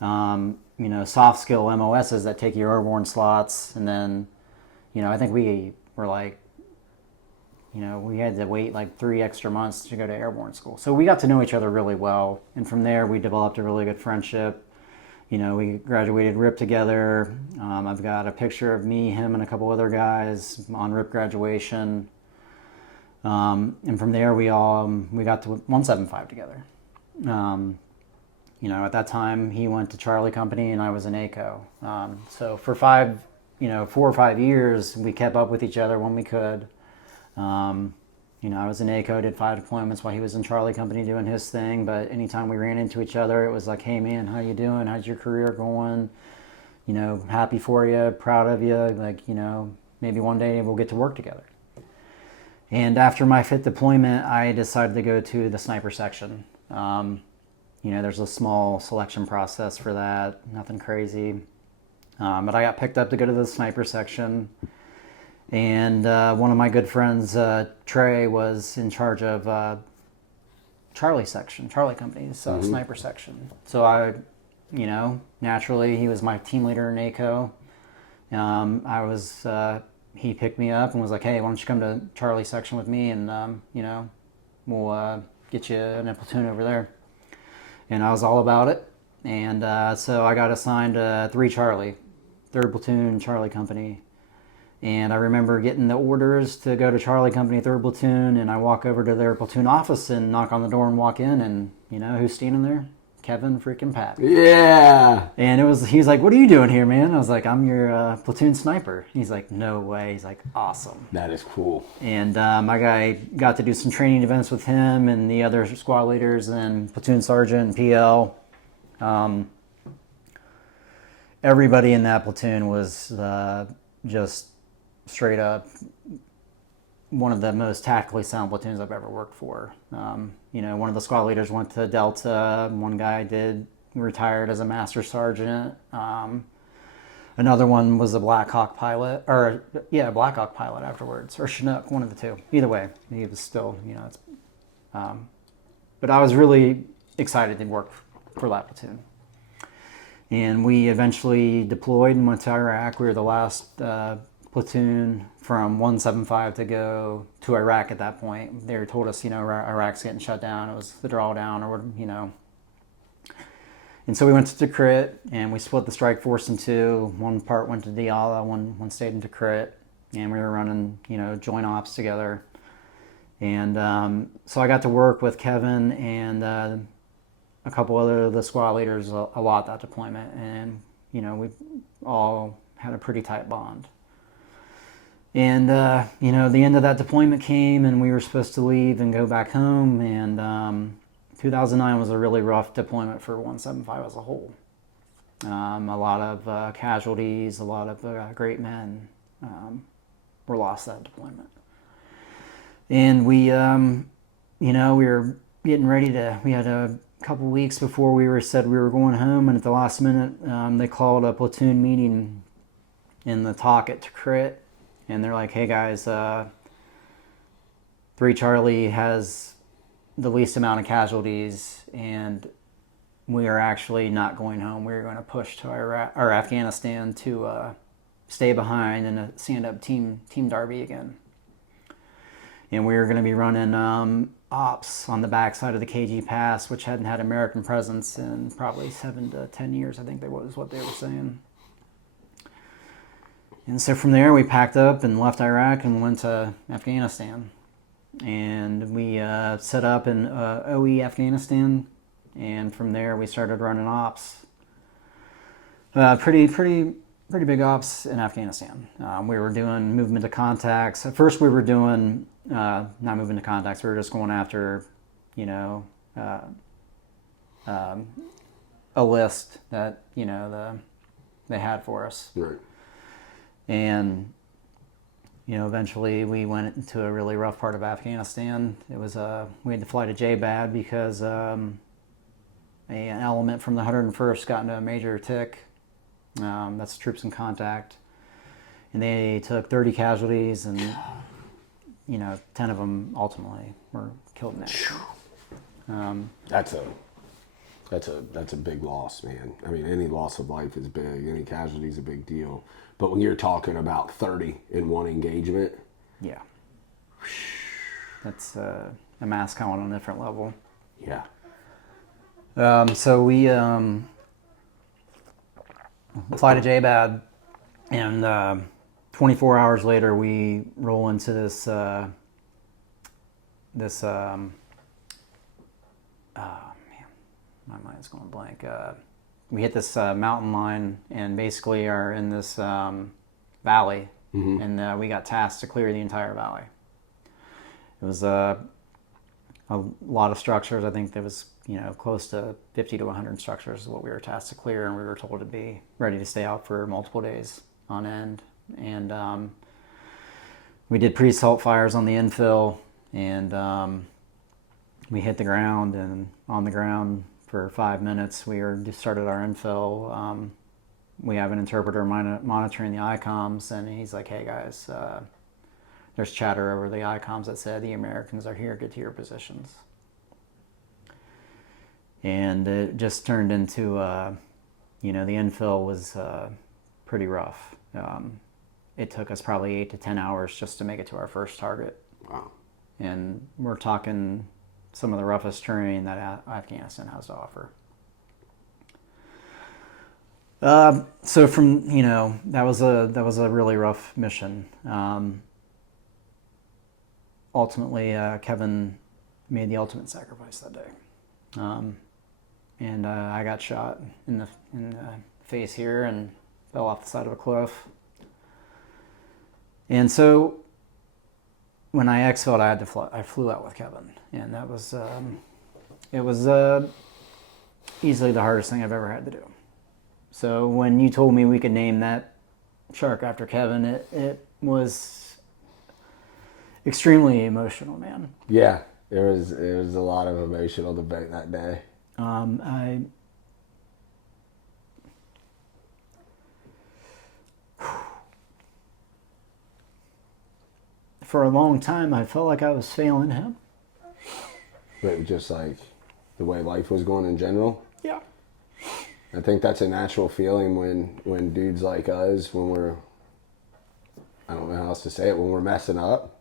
soft skill MOSs that take your airborne slots. And then, I think we were like, we had to wait like 3 extra months to go to airborne school. So we got to know each other really well. And from there, we developed a really good friendship. We graduated RIP together. I've got a picture of me, him, and a couple other guys on RIP graduation. And from there, we got to 175 together. At that time, he went to Charlie Company and I was in ACO. So for 4 or 5 years, we kept up with each other when we could. I was in ACO, did 5 deployments while he was in Charlie Company doing his thing. But anytime we ran into each other, it was like, hey man, how you doing? How's your career going? Happy for you, proud of you. Like, maybe one day we'll get to work together. And after my 5th deployment, I decided to go to the sniper section. There's a small selection process for that, nothing crazy. But I got picked up to go to the sniper section. And one of my good friends, Trey, was in charge of Charlie Company's sniper section. So I, naturally, he was my team leader in ACO. I was he picked me up and was like, "Hey, why don't you come to Charlie section with me, and we'll get you in a platoon over there." And I was all about it. And so I got assigned to 3 Charlie, 3rd Platoon, Charlie Company. And I remember getting the orders to go to Charlie Company, 3rd Platoon, and I walk over to their platoon office and knock on the door and walk in, and you know who's standing there? Kevin freaking Pat. Yeah. And he's like, "What are you doing here, man?" I was like, "I'm your platoon sniper." He's like, "No way." He's like, "Awesome." That is cool. And my guy got to do some training events with him and the other squad leaders and platoon sergeant and PL. Everybody in that platoon was just straight up one of the most tactically sound platoons I've ever worked for. One of the squad leaders went to Delta. One guy retired as a master sergeant. Another one was a Black Hawk pilot, Black Hawk pilot afterwards, or Chinook, one of the two. Either way, he was still, but I was really excited to work for that platoon. And we eventually deployed and went to Iraq. We were the last platoon from 175 to go to Iraq at that point. They told us, Iraq's getting shut down. It was the drawdown, And so we went to Tikrit, and we split the strike force in 2. One part went to Diyala, one stayed in Tikrit, and we were running, joint ops together. And so I got to work with Kevin and a couple other of the squad leaders a lot that deployment, and we all had a pretty tight bond. And the end of that deployment came, and we were supposed to leave and go back home, and 2009 was a really rough deployment for 175 as a whole. A lot of casualties, a lot of great men were lost that deployment. And we were getting ready we had a couple weeks before we said we were going home, and at the last minute, they called a platoon meeting in the talk at Tikrit, and they're like, "Hey guys, 3 Charlie has the least amount of casualties, and we are actually not going home. We're going to push to Iraq or Afghanistan to stay behind and stand up Team Darby again. And we were going to be running ops on the backside of the KG Pass, which hadn't had American presence in probably 7 to 10 years, I think that was what they were saying. And so from there, we packed up and left Iraq and went to Afghanistan. And we set up in OE Afghanistan, and from there we started running ops. Pretty big ops in Afghanistan. We were doing movement to contacts. At first we were doing not movement to contacts. We were just going after, a list that they had for us. Right. And eventually we went into a really rough part of Afghanistan. It was we had to fly to J-Bad because an element from the 101st got into a major tick. That's troops in contact, and they took 30 casualties, and 10 of them ultimately were killed in action. That's a big loss, man. I mean, any loss of life is big. Any casualty is a big deal. But when you're talking about 30 in one engagement, yeah, that's a mass count on a different level. Yeah. So we fly to J-Bad, and 24 hours later we roll into this my mind's going blank. We hit this mountain line and basically are in this valley, and we got tasked to clear the entire valley. It was a lot of structures. I think there was close to 50 to 100 structures is what we were tasked to clear, and we were told to be ready to stay out for multiple days on end. And we did pre-assault fires on the infill, and we hit the ground, and on the ground for 5 minutes we started our infill. We have an interpreter monitoring the ICOMs, and he's like, "Hey guys, there's chatter over the ICOMs that said the Americans are here, get to your positions." And it just turned into, the infill was pretty rough. It took us probably 8 to 10 hours just to make it to our first target. Wow. And we're talking some of the roughest terrain that Afghanistan has to offer. So from, that was a really rough mission. Ultimately, Kevin made the ultimate sacrifice that day. And I got shot in the face here and fell off the side of a cliff. And so when I exfilled, I had to fly. I flew out with Kevin, and that was it was easily the hardest thing I've ever had to do. So when you told me we could name that shark after Kevin, it was extremely emotional, man. Yeah, there was a lot of emotional debate that day. For a long time, I felt like I was failing him. But just like the way life was going in general. Yeah. I think that's a natural feeling when dudes like us, when we're, I don't know how else to say it, when we're messing up,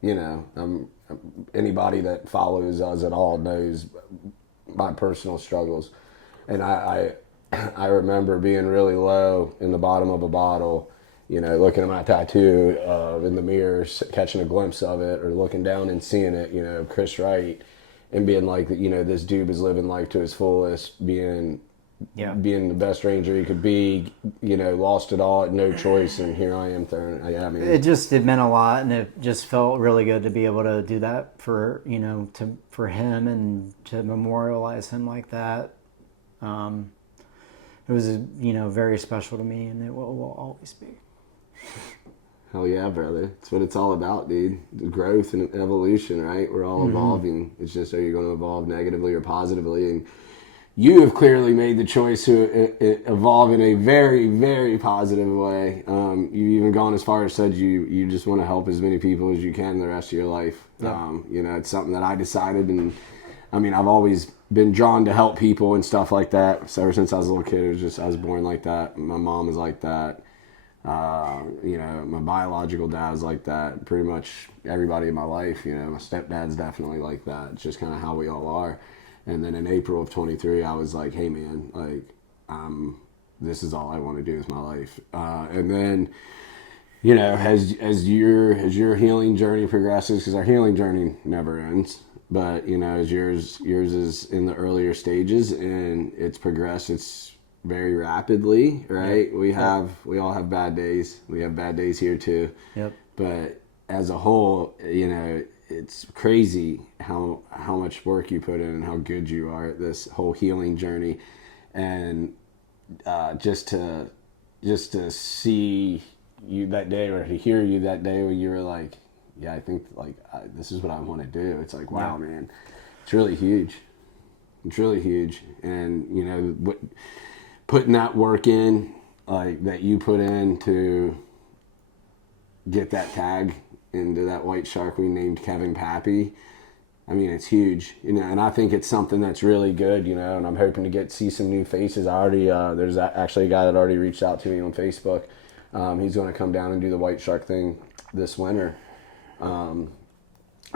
anybody that follows us at all knows my personal struggles. And I remember being really low in the bottom of a bottle, looking at my tattoo in the mirror, catching a glimpse of it, or looking down and seeing it, Chris Wright, and being like, this dude was living life to his fullest, being the best ranger he could be, lost it all, no choice, and here I am throwing. It meant a lot, and it just felt really good to be able to do that for for him and to memorialize him like that. It was very special to me, and it will always be. Hell yeah, brother. That's what it's all about, dude. The growth and evolution, right? We're all evolving. It's just, are you going to evolve negatively or positively? And you have clearly made the choice to evolve in a very, very positive way. You've even gone as far as said you just want to help as many people as you can the rest of your life. Yeah. It's something that I decided, and I've always been drawn to help people and stuff like that. So ever since I was a little kid, I was born like that. My mom was like that. My biological dad was like that. Pretty much everybody in my life, my stepdad's definitely like that. It's just kind of how we all are. And then in April of 23, I was like, hey man, this is all I want to do with my life. And then, as your healing journey progresses, because our healing journey never ends, but as yours is in the earlier stages and it's progressed, it's very rapidly, right? Yep. We all have bad days. We have bad days here too. Yep. But as a whole, it's crazy how much work you put in and how good you are at this whole healing journey. And just to see you that day, or to hear you that day when you were like, yeah, I think this is what I want to do. It's like, wow, man, it's really huge. It's really huge. And putting that work in, like that you put in to get that tag into that white shark we named Kevin Pappy, it's huge, and I think it's something that's really good, and I'm hoping to see some new faces. I already, there's actually a guy that already reached out to me on Facebook. He's going to come down and do the white shark thing this winter. I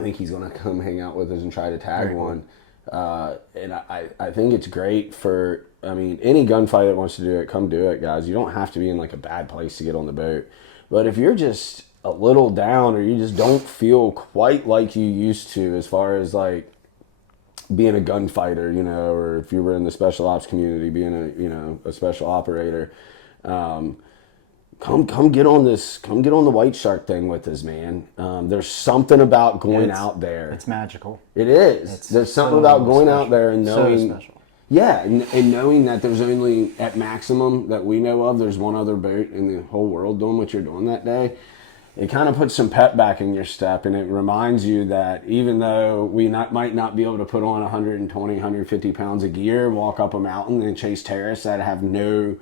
think he's going to come hang out with us and try to tag one. And I think it's great for, any gunfighter that wants to do it, come do it, guys. You don't have to be in like a bad place to get on the boat. But if you're just a little down, or you just don't feel quite like you used to as far as like being a gunfighter, or if you were in the special ops community, being a special operator, come get on the white shark thing with us, man. There's something about going out there. It's magical. It is. There's something about going out there and knowing. So special. Yeah, and knowing that there's only, at maximum that we know of, there's one other boat in the whole world doing what you're doing that day. It kind of puts some pep back in your step, and it reminds you that even though we might not be able to put on 120, 150 pounds of gear, walk up a mountain and chase terrorists that have no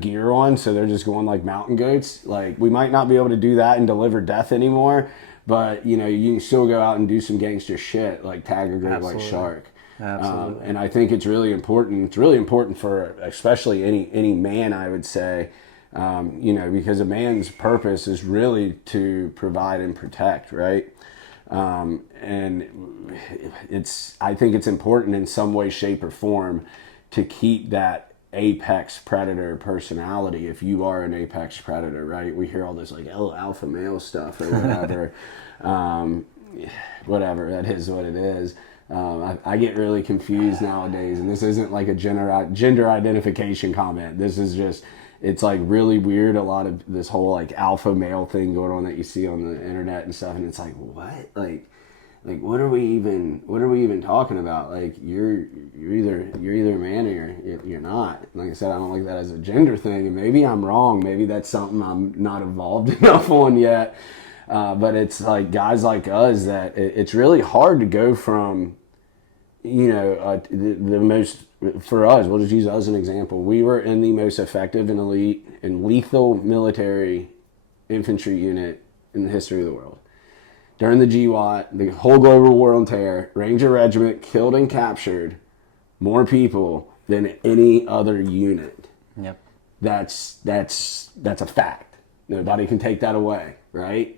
gear on, so they're just going like mountain goats. Like, we might not be able to do that and deliver death anymore, but you can still go out and do some gangster shit, like tag a great white shark. Absolutely. And I think it's really important. It's really important for especially any man, I would say, Because a man's purpose is really to provide and protect, right? And I think it's important in some way, shape, or form to keep that apex predator personality. If you are an apex predator, right? We hear all this like alpha male stuff or whatever. Whatever, that is what it is. I get really confused nowadays, and this isn't like a gender identification comment. This is just, it's like really weird. A lot of this whole like alpha male thing going on that you see on the internet and stuff, and it's like, what? Like what are we even talking about? Like you're either a man or you're not. Like I said, I don't like that as a gender thing, and maybe I'm wrong. Maybe that's something I'm not evolved enough on yet. But it's like guys like us that it's really hard to go from, the most, for us, we'll just use us as an example. We were in the most effective and elite and lethal military infantry unit in the history of the world. During the GWOT, the whole global war on terror, Ranger Regiment killed and captured more people than any other unit. Yep. That's a fact. Nobody can take that away, right?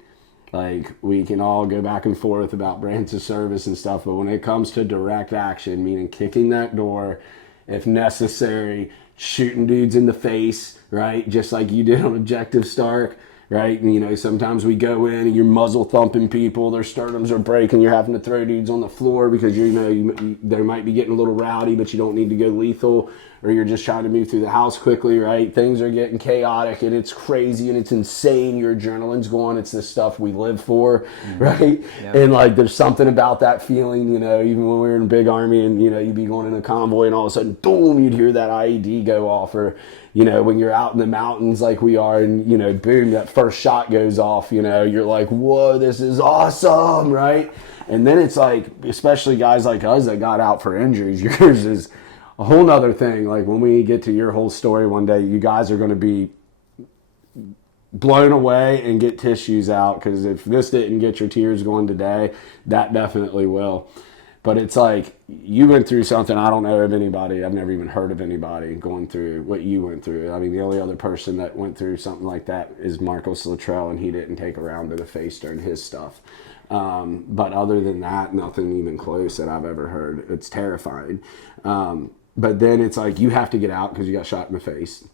Like, we can all go back and forth about branch of service and stuff, but when it comes to direct action, meaning kicking that door, if necessary, shooting dudes in the face, right? Just like you did on Objective Stark, right? And, sometimes we go in and you're muzzle thumping people, their sternums are breaking, you're having to throw dudes on the floor because they might be getting a little rowdy, but you don't need to go lethal, or you're just trying to move through the house quickly, right? Things are getting chaotic and it's crazy and it's insane. Your adrenaline's going. It's the stuff we live for, right? Yep. And like, there's something about that feeling, even when we were in a big army and, you'd be going in a convoy and all of a sudden, boom, you'd hear that IED go off, or, when you're out in the mountains like we are and, boom, that first shot goes off, you're like, whoa, this is awesome, right? And then it's like, especially guys like us that got out for injuries, yours is a whole nother thing. Like, when we get to your whole story one day, you guys are going to be blown away and get tissues out, because if this didn't get your tears going today, that definitely will. But it's like, you went through something I don't know of anybody. I've never even heard of anybody going through what you went through. I mean, the only other person that went through something like that is Marcos Luttrell, and he didn't take a round to the face during his stuff. But other than that, nothing even close that I've ever heard. It's terrifying. But then it's like, you have to get out because you got shot in the face.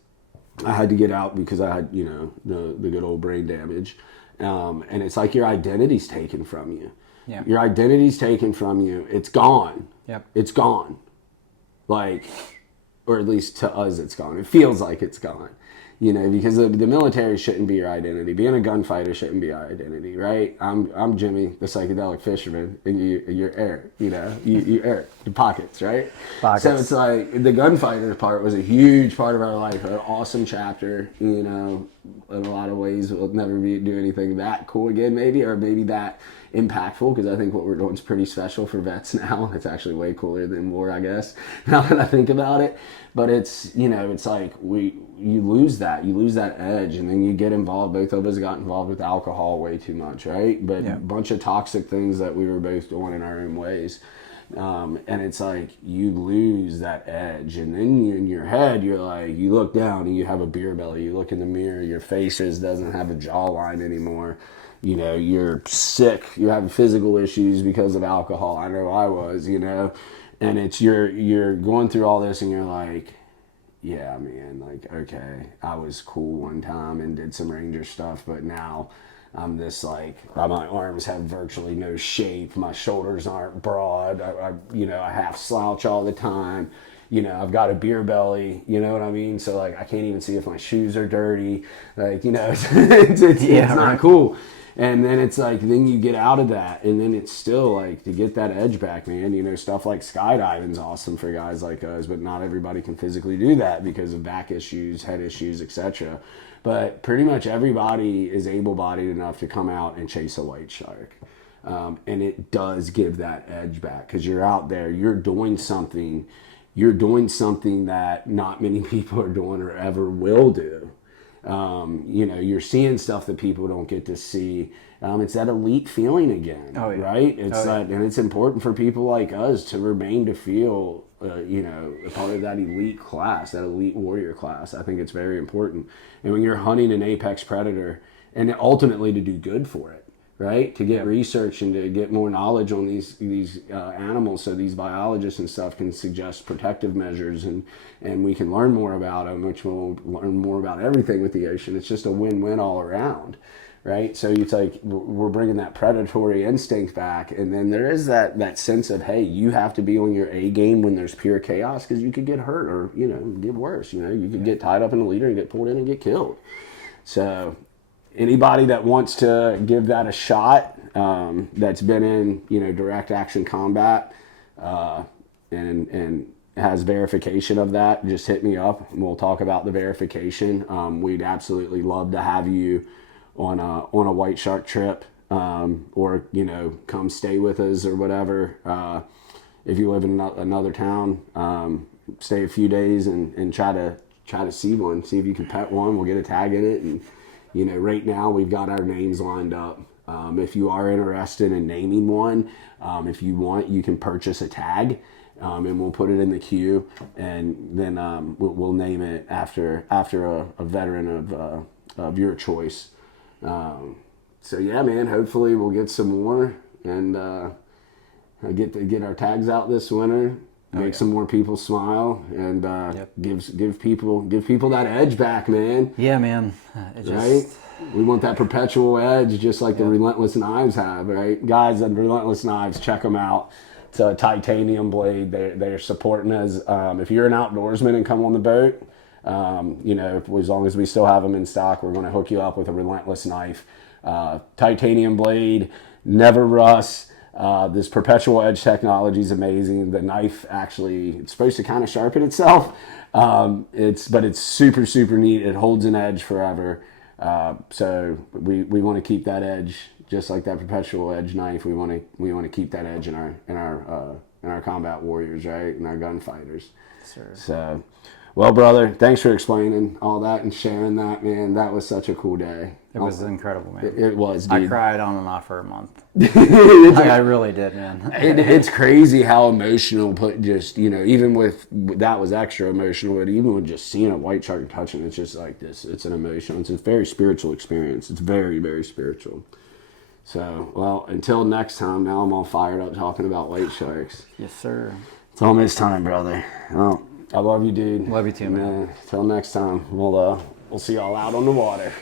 I had to get out because I had, the good old brain damage. And it's like your identity's taken from you. Yeah. Your identity's taken from you. It's gone. Yep. It's gone. Like, or at least to us, it's gone. It feels like it's gone. Because the military shouldn't be your identity. Being a gunfighter shouldn't be our identity, right? I'm Jimmy, the psychedelic fisherman, and you're Eric. You Eric, your pockets, right? Pockets. So it's like, the gunfighter part was a huge part of our life, an awesome chapter. In a lot of ways, we'll never do anything that cool again, maybe, or maybe that impactful, because I think what we're doing is pretty special for vets now. It's actually way cooler than war, I guess, now that I think about it. But it's, it's like you lose that edge, and then you get involved. Both of us got involved with alcohol way too much, right? But a bunch of toxic things that we were both doing in our own ways. And it's like, you lose that edge, and then in your head, you're like, you look down and you have a beer belly. You look in the mirror, your face doesn't have a jawline anymore. You're sick. You're having physical issues because of alcohol. I know I was, and it's you're going through all this, and you're like, yeah, man, like, okay, I was cool one time and did some Ranger stuff, but now I'm this, like, my arms have virtually no shape. My shoulders aren't broad. I half slouch all the time. I've got a beer belly, you know what I mean? So, like, I can't even see if my shoes are dirty. Like, it's not cool. And then it's like, then you get out of that, and then it's still like, to get that edge back, man, stuff like skydiving's awesome for guys like us, but not everybody can physically do that because of back issues, head issues, etc. But pretty much everybody is able-bodied enough to come out and chase a white shark. And it does give that edge back, because you're out there, you're doing something that not many people are doing or ever will do. You know, you're seeing stuff that people don't get to see. It's that elite feeling again, right? It's that, and it's important for people like us to remain to feel, you know, a part of that elite class, that elite warrior class. I think it's very important. And when you're hunting an apex predator, and ultimately to do good for it, right? To get research and to get more knowledge on these animals, so these biologists and stuff can suggest protective measures, and we can learn more about them, which we'll learn more about everything with the ocean. It's just a win-win all around, right? So it's like we're bringing that predatory instinct back, and then there is that sense of, hey, you have to be on your A game when there's pure chaos, because you could get hurt or, you know, get worse. You know, you could get tied up in a leader and get pulled in and get killed. So anybody that wants to give that a shot, that's been in, you know, direct action combat, and has verification of that, just hit me up and we'll talk about the verification. We'd absolutely love to have you on a white shark trip, or, you know, come stay with us or whatever. If you live in another town, stay a few days and try to see one, see if you can pet one. We'll get a tag in it, and you know, right now we've got our names lined up. If you are interested in naming one, if you want, you can purchase a tag, and we'll put it in the queue, and then we'll name it after a veteran of your choice. So yeah, man, hopefully we'll get some more and get our tags out this winter. Make some more people smile, and give people that edge back, man. Yeah, man. Right? We want that perpetual edge, just like the Relentless Knives have, right? Guys at Relentless Knives, check them out. It's a titanium blade. They're supporting us. If you're an outdoorsman and come on the boat, you know, as long as we still have them in stock, we're going to hook you up with a Relentless knife. Titanium blade, never rusts. This perpetual edge technology is amazing. The knife actually, it's supposed to kind of sharpen itself. But it's super, super neat. It holds an edge forever. So we want to keep that edge, just like that perpetual edge knife. We want to keep that edge in our combat warriors, right? And our gunfighters. Sure. So, well, brother, thanks for explaining all that and sharing that, man. That was such a cool day. It was incredible, man. It was, dude. I cried on and off for a month. I really did, man. It's crazy how emotional, just, you know, even with, that was extra emotional, but even with just seeing a white shark and touching it, it's just like this. It's an emotional, it's a very spiritual experience. It's very, very spiritual. So, well, until next time, now I'm all fired up talking about white sharks. Yes, sir. It's almost time, brother. Well, I love you, dude. Love you too, man. Until next time, we'll see y'all out on the water.